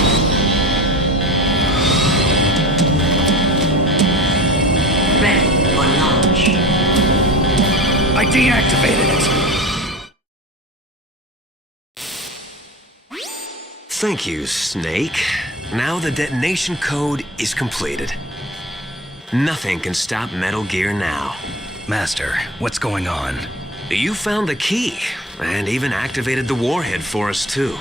Ready for launch. I deactivated it. Thank you, Snake. Now the detonation code is completed. Nothing can stop Metal Gear now. Master, what's going on? You found the key, and even activated the warhead for us, too.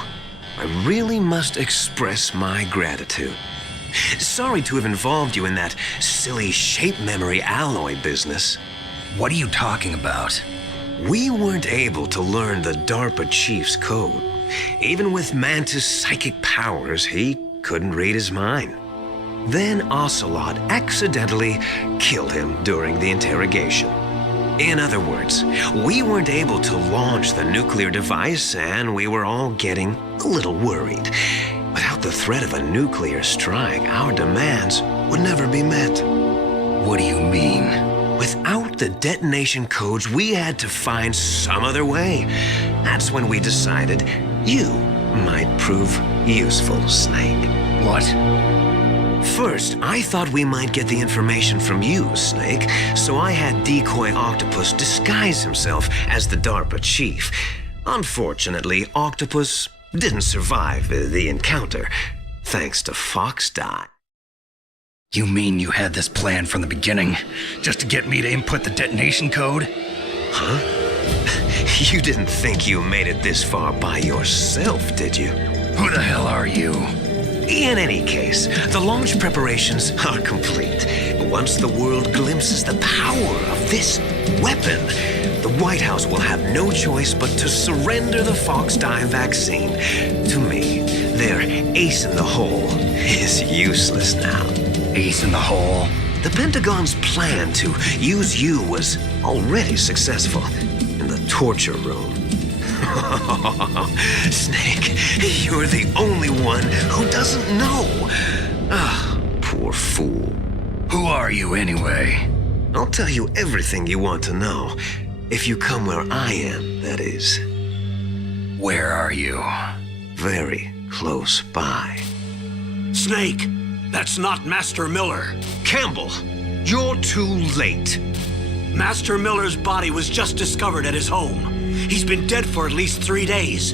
I really must express my gratitude. Sorry to have involved you in that silly shape memory alloy business. What are you talking about? We weren't able to learn the DARPA chief's code. Even with Mantis' psychic powers, he couldn't read his mind. Then Ocelot accidentally killed him during the interrogation. In other words, we weren't able to launch the nuclear device, and we were all getting a little worried. Without the threat of a nuclear strike, our demands would never be met. What do you mean? Without the detonation codes, we had to find some other way. That's when we decided you might prove useful, Snake. What? First, I thought we might get the information from you, Snake, so I had Decoy Octopus disguise himself as the DARPA chief. Unfortunately, Octopus didn't survive the encounter, thanks to Fox Die. You mean you had this plan from the beginning, just to get me to input the detonation code? Huh? You didn't think you made it this far by yourself, did you? Who the hell are you? In any case, the launch preparations are complete. Once the world glimpses the power of this weapon, the White House will have no choice but to surrender the Fox Die vaccine. To me, their ace in the hole is useless now. Ace in the hole? The Pentagon's plan to use you was already successful in the torture room. Snake, you're the only one who doesn't know. Ah, poor fool. Who are you anyway? I'll tell you everything you want to know. If you come where I am, that is. Where are you? Very close by. Snake, that's not Master Miller. Campbell, you're too late. Master Miller's body was just discovered at his home. He's been dead for at least 3 days.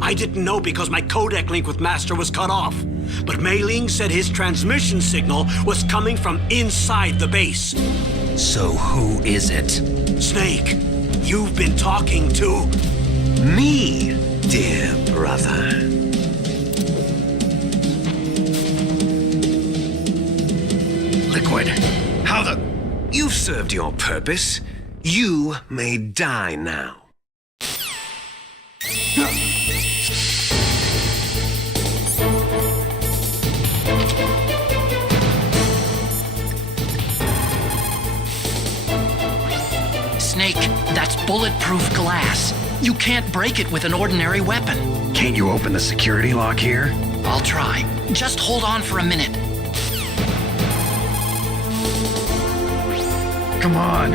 I didn't know because my codec link with Master was cut off. But Mei Ling said his transmission signal was coming from inside the base. So who is it? Snake, you've been talking to... me, dear brother. Liquid, how the... You've served your purpose. You may die now. Snake, that's bulletproof glass. You can't break it with an ordinary weapon. Can't you open the security lock here? I'll try. Just hold on for a minute. Come on.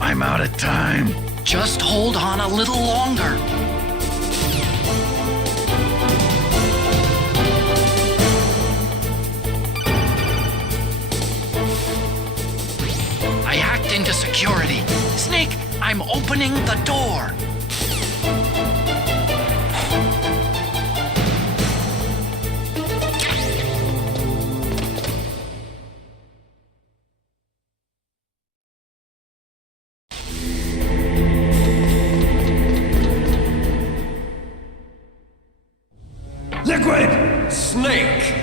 I'm out of time. Just hold on a little longer. I hacked into security. Snake, I'm opening the door. Liquid! Snake!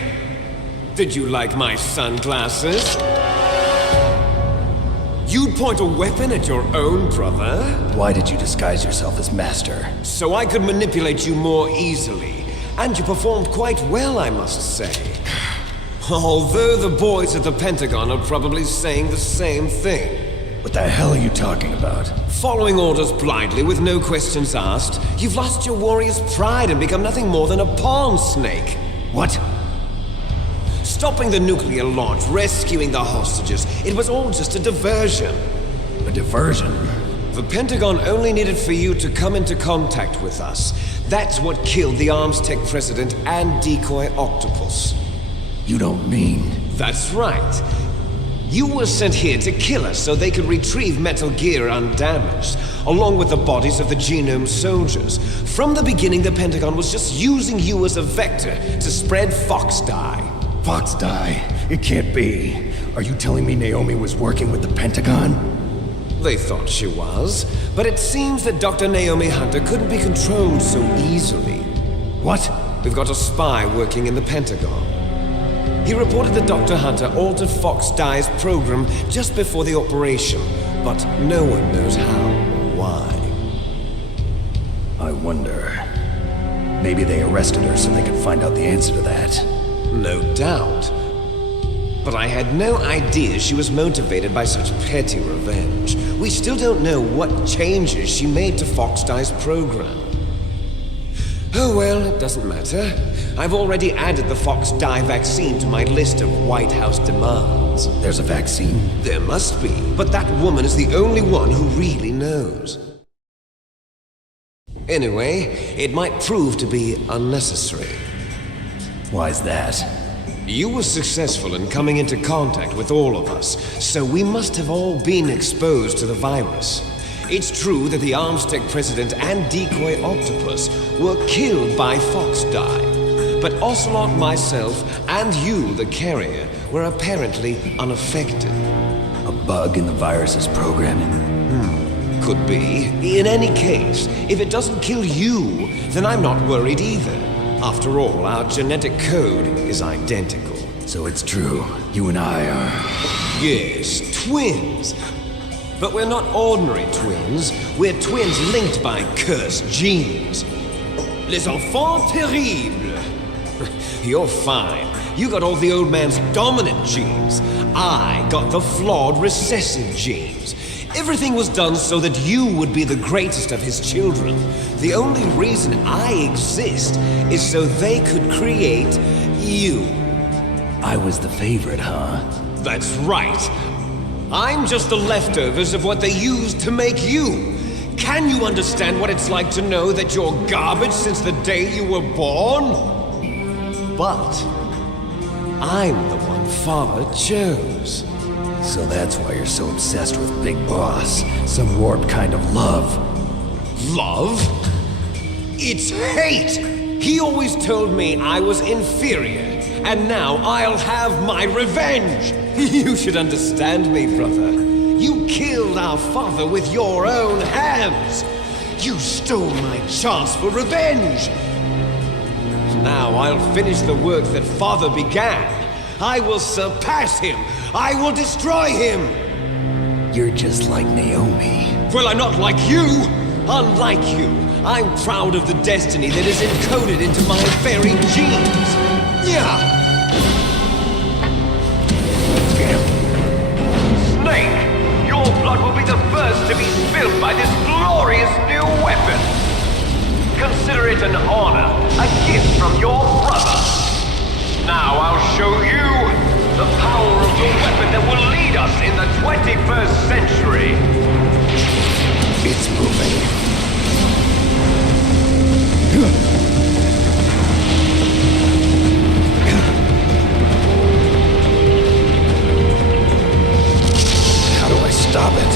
Did you like my sunglasses? You'd point a weapon at your own brother? Why did you disguise yourself as Master? So I could manipulate you more easily. And you performed quite well, I must say. Although the boys at the Pentagon are probably saying the same thing. What the hell are you talking about? Following orders blindly with no questions asked, you've lost your warrior's pride and become nothing more than a pawn, Snake. What? Stopping the nuclear launch, rescuing the hostages, it was all just a diversion. A diversion? The Pentagon only needed for you to come into contact with us. That's what killed the Arms Tech president and Decoy Octopus. You don't mean... That's right. You were sent here to kill us so they could retrieve Metal Gear undamaged, along with the bodies of the Genome soldiers. From the beginning, the Pentagon was just using you as a vector to spread Fox Die. Fox Die? It can't be. Are you telling me Naomi was working with the Pentagon? They thought she was, but it seems that Dr. Naomi Hunter couldn't be controlled so easily. What? We've got a spy working in the Pentagon. He reported that Dr. Hunter altered Fox Dye's program just before the operation, but no one knows how or why. I wonder. Maybe they arrested her so they could find out the answer to that. No doubt. But I had no idea she was motivated by such petty revenge. We still don't know what changes she made to Fox Dye's program. Oh well, it doesn't matter. I've already added the Fox Dye vaccine to my list of White House demands. There's a vaccine? There must be, but that woman is the only one who really knows. Anyway, it might prove to be unnecessary. Why's that? You were successful in coming into contact with all of us, so we must have all been exposed to the virus. It's true that the Armstec president and decoy octopus were killed by Fox Dye, but Ocelot, myself, and you, the carrier, were apparently unaffected. A bug in the virus's programming? Could be. In any case, if it doesn't kill you, then I'm not worried either. After all, our genetic code is identical. So it's true. You and I are... Yes, twins. But we're not ordinary twins. We're twins linked by cursed genes. Les enfants terribles. You're fine. You got all the old man's dominant genes. I got the flawed recessive genes. Everything was done so that you would be the greatest of his children. The only reason I exist is so they could create you. I was the favorite, huh? That's right. I'm just the leftovers of what they used to make you. Can you understand what it's like to know that you're garbage since the day you were born? But I'm the one Father chose. So that's why you're so obsessed with Big Boss. Some warped kind of love. Love? It's hate! He always told me I was inferior, and now I'll have my revenge! You should understand me, brother. You killed our father with your own hands! You stole my chance for revenge! Now I'll finish the work that Father began. I will surpass him! I will destroy him! You're just like Naomi. Well, I'm not like you! Unlike you, I'm proud of the destiny that is encoded into my very genes! Yeah! Snake! Your blood will be the first to be spilled by this glorious new weapon! Consider it an honor, a gift from your brother! Now I'll show you the power of the weapon that will lead us in the 21st century. It's moving. How do I stop it?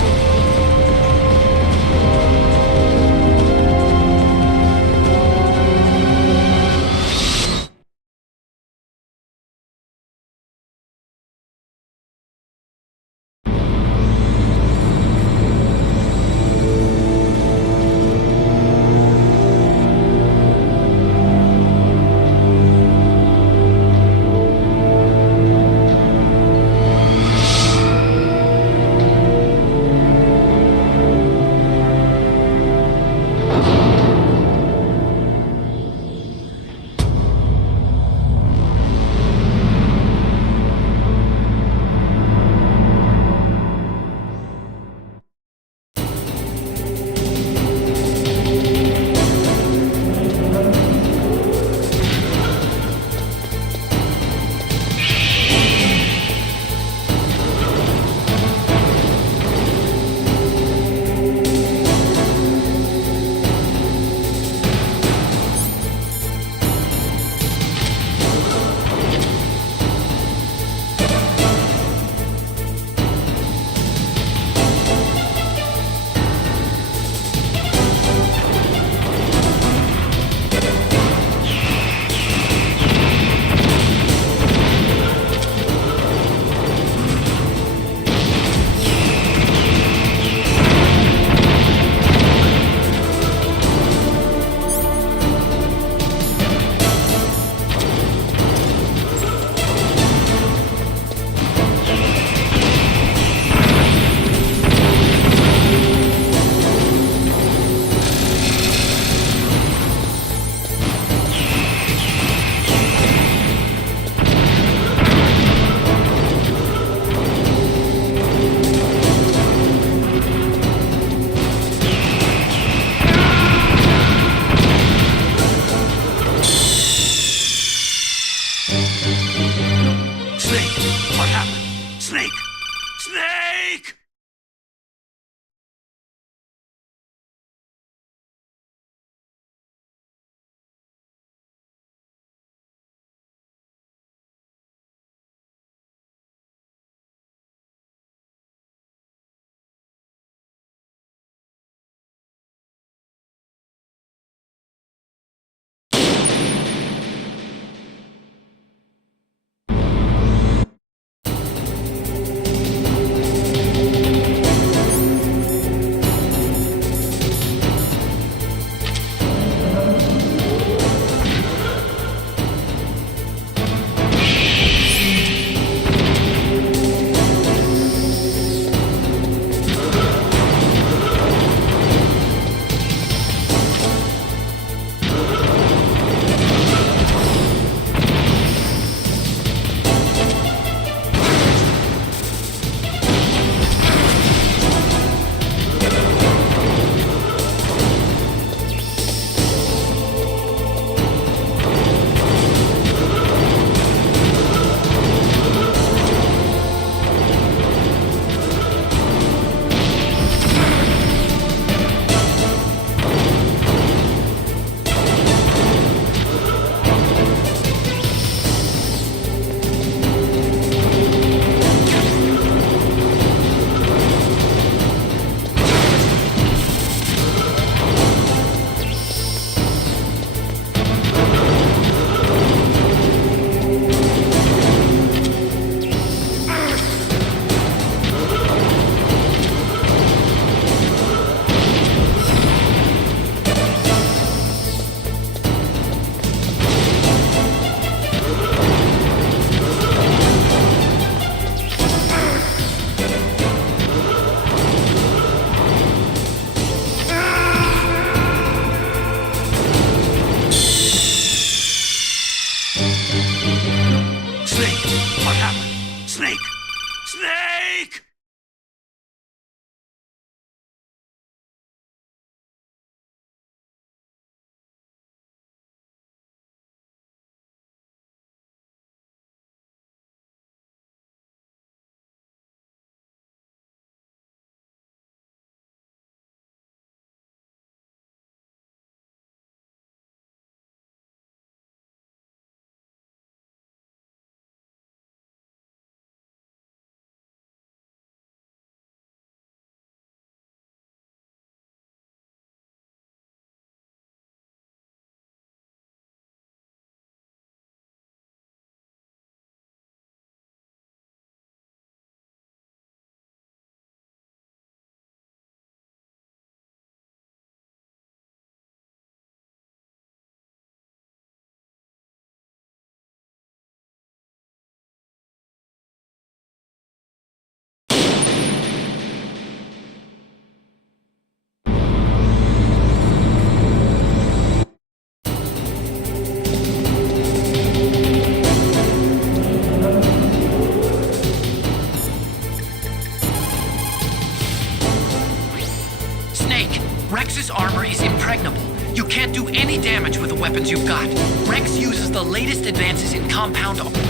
Rex's armor is impregnable. You can't do any damage with the weapons you've got. Rex uses the latest advances in compound armor.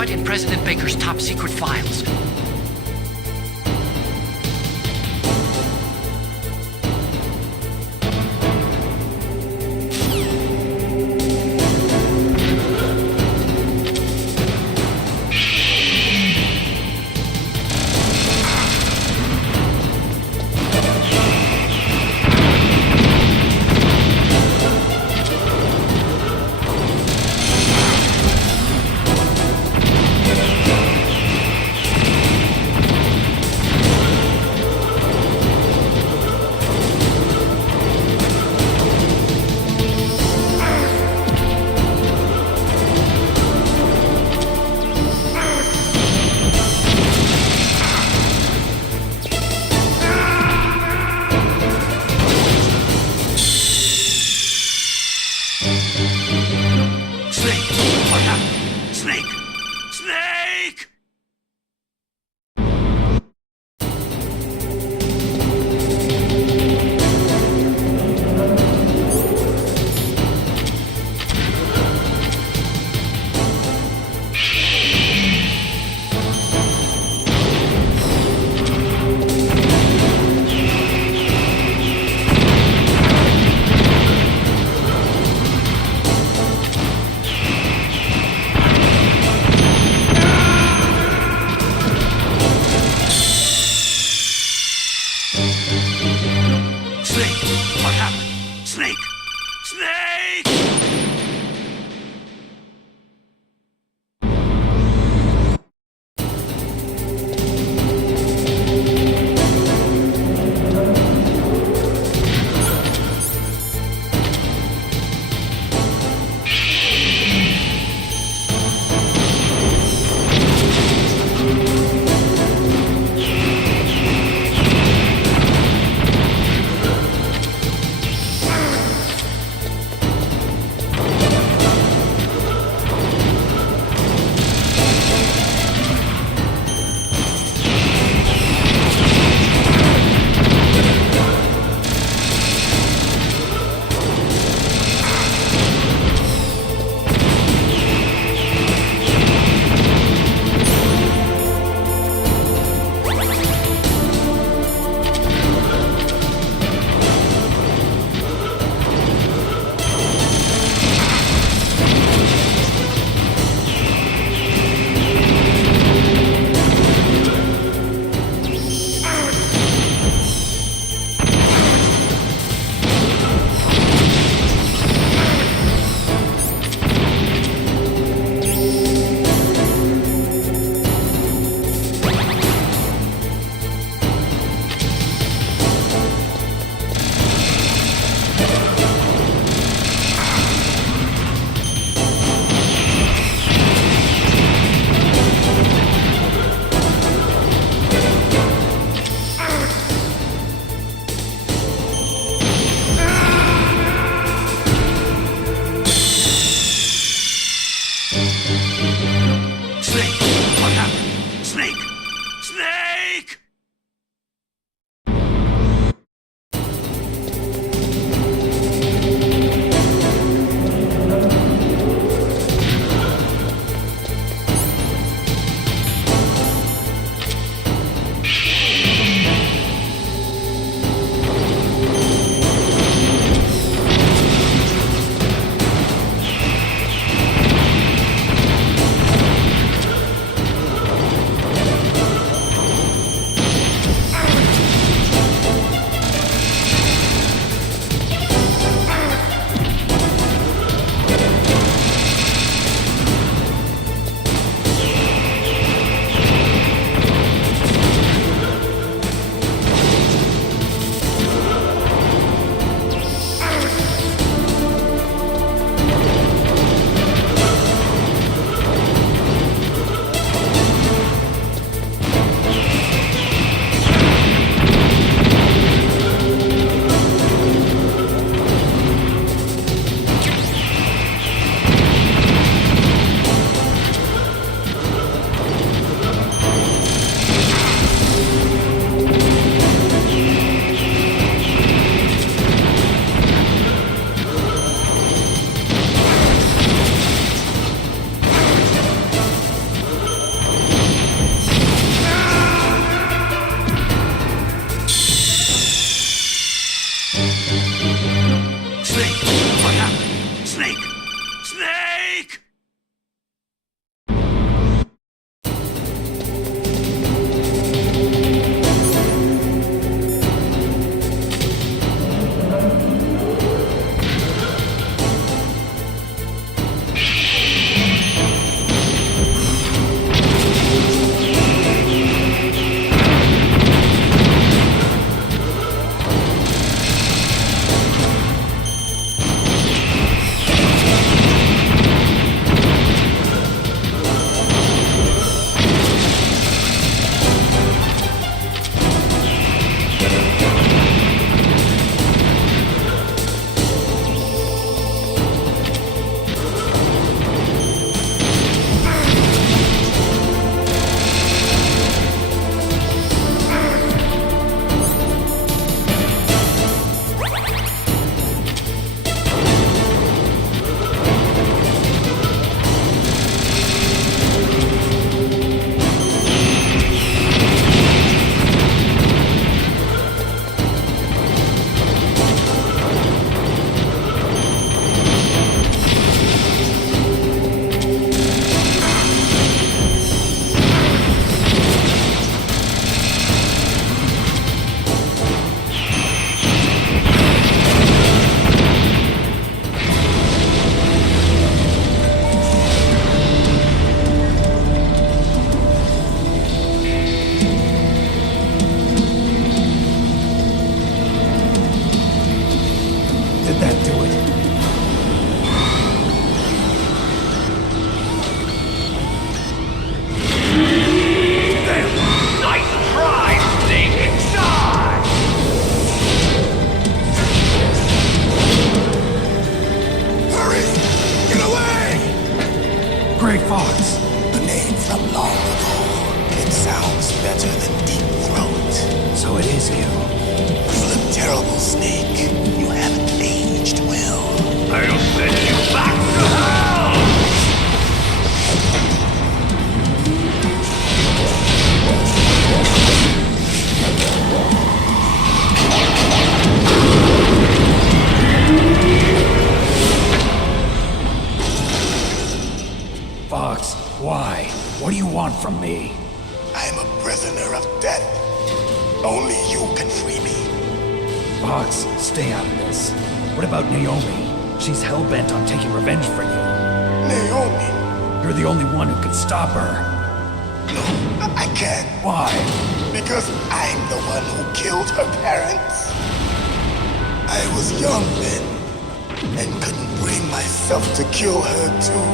In President Baker's top secret files. Snake! from me. I'm a prisoner of death. Only you can free me. Fox, stay out of this. What about Naomi? She's hell-bent on taking revenge for you. Naomi? You're the only one who can stop her. No, I can't. Why? Because I'm the one who killed her parents. I was young then, and couldn't bring myself to kill her too.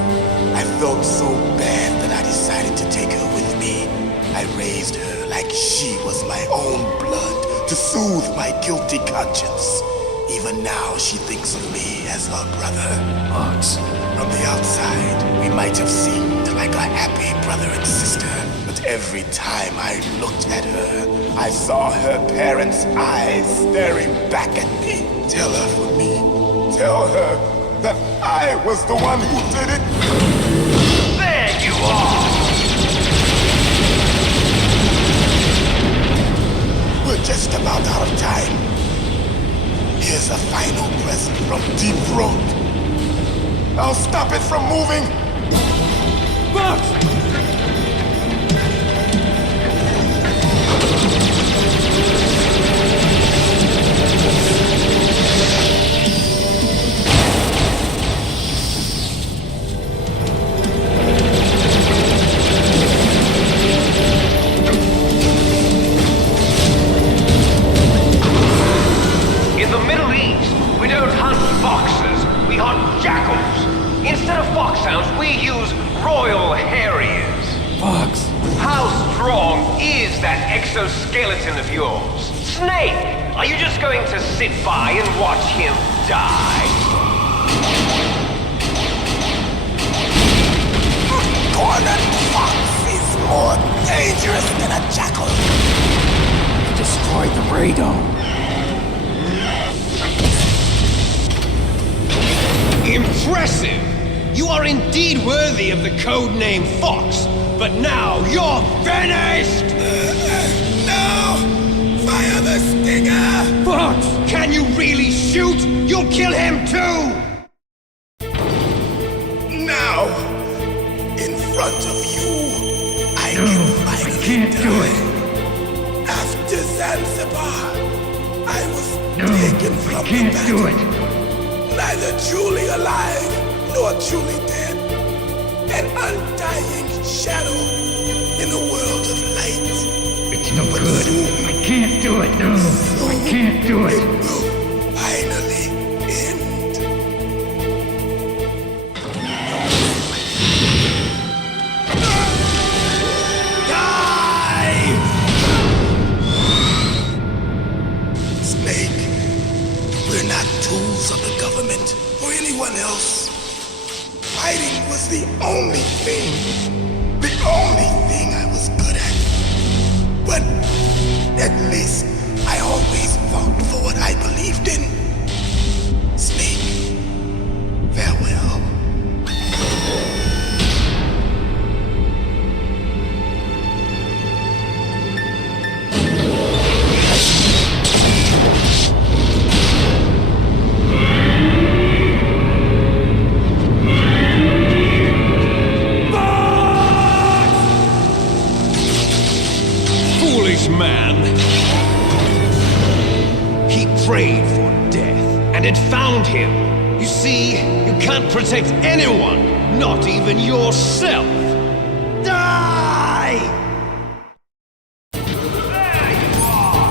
I felt so bad that I decided to take her with me. I raised her like she was my own blood to soothe my guilty conscience. Even now, she thinks of me as her brother. Fox. From the outside, we might have seemed like a happy brother and sister, but every time I looked at her, I saw her parents' eyes staring back at me. Tell her for me. Tell her that I was the one who did it. There you are! We're just about out of time. Here's a final present from Deep Throat. I'll stop it from moving. Fox! In the Middle East, we don't hunt foxes, we hunt jackals. Instead of foxhounds, we use royal harriers. Fox! How strong is that exoskeleton of yours? Snake, are you just going to sit by and watch him die? Cornered fox is more dangerous than a jackal. Destroyed the radome. Impressive! You are indeed worthy of the codename Fox, but now you're finished! No! Fire the stinger! Fox! Can you really shoot? You'll kill him too! Zanzibar. I was taken from the battle. Neither truly alive nor truly dead. An undying shadow in a world of light. It's no good. I can't do it. No, I can't do it. It will finally end. Die! Snake, we're not tools of the government or anyone else. Fighting was the only thing I was good at. But at least I always fought for what I believed in. Snake, farewell. Foolish man. He prayed for death, and it found him. You see, you can't protect anyone, not even yourself. Die! There you are!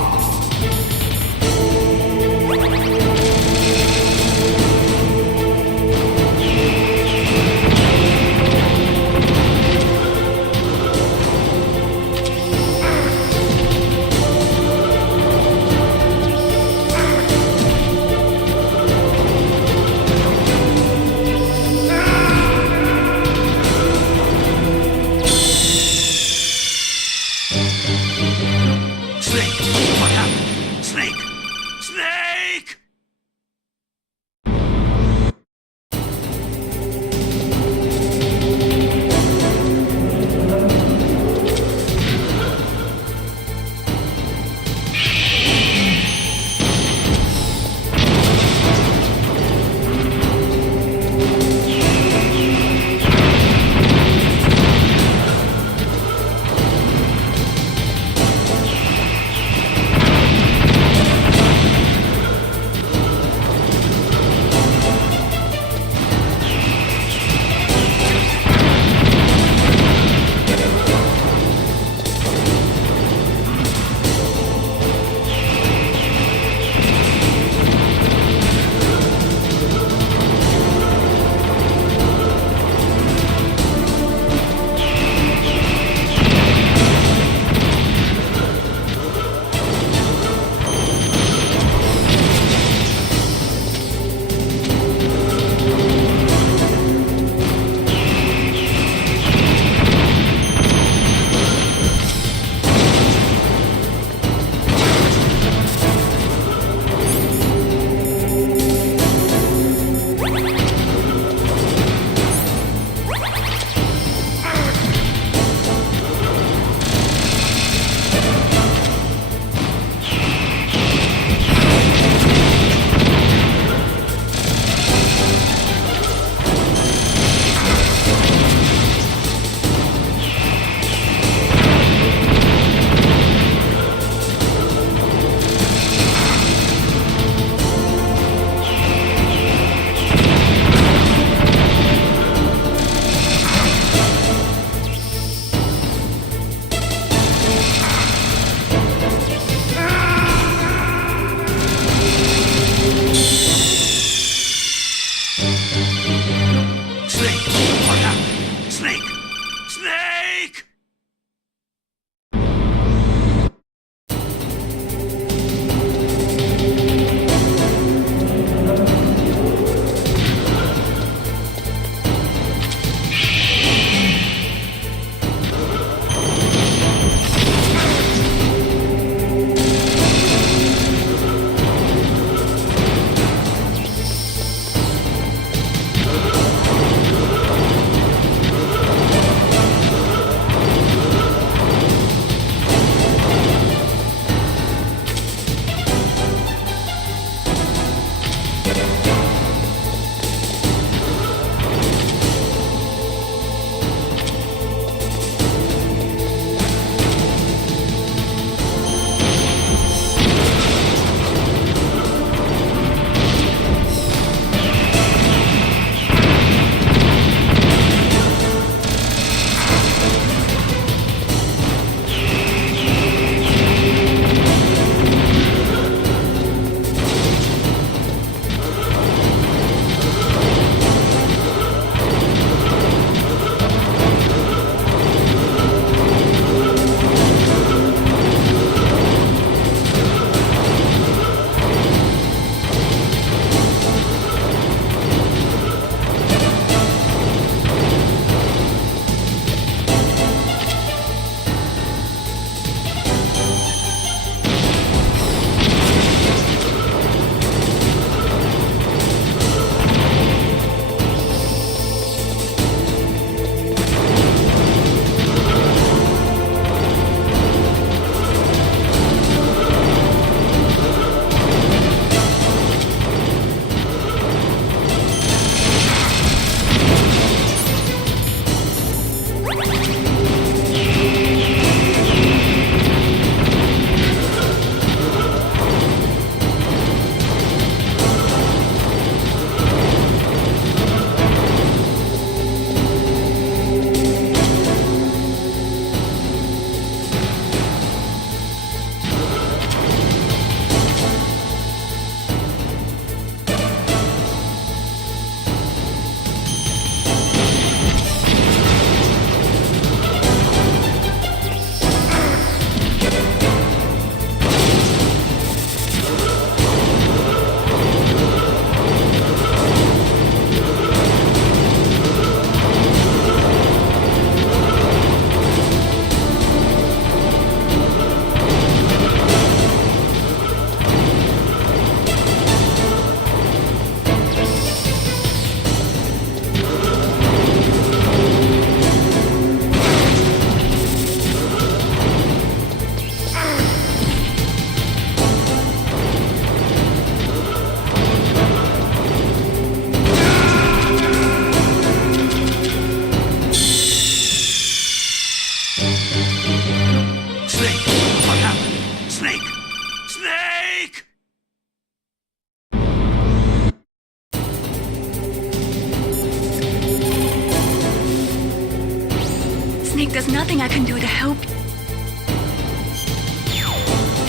There's nothing I can do to help.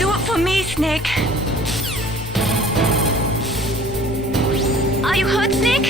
Do it for me, Snake. Are you hurt, Snake?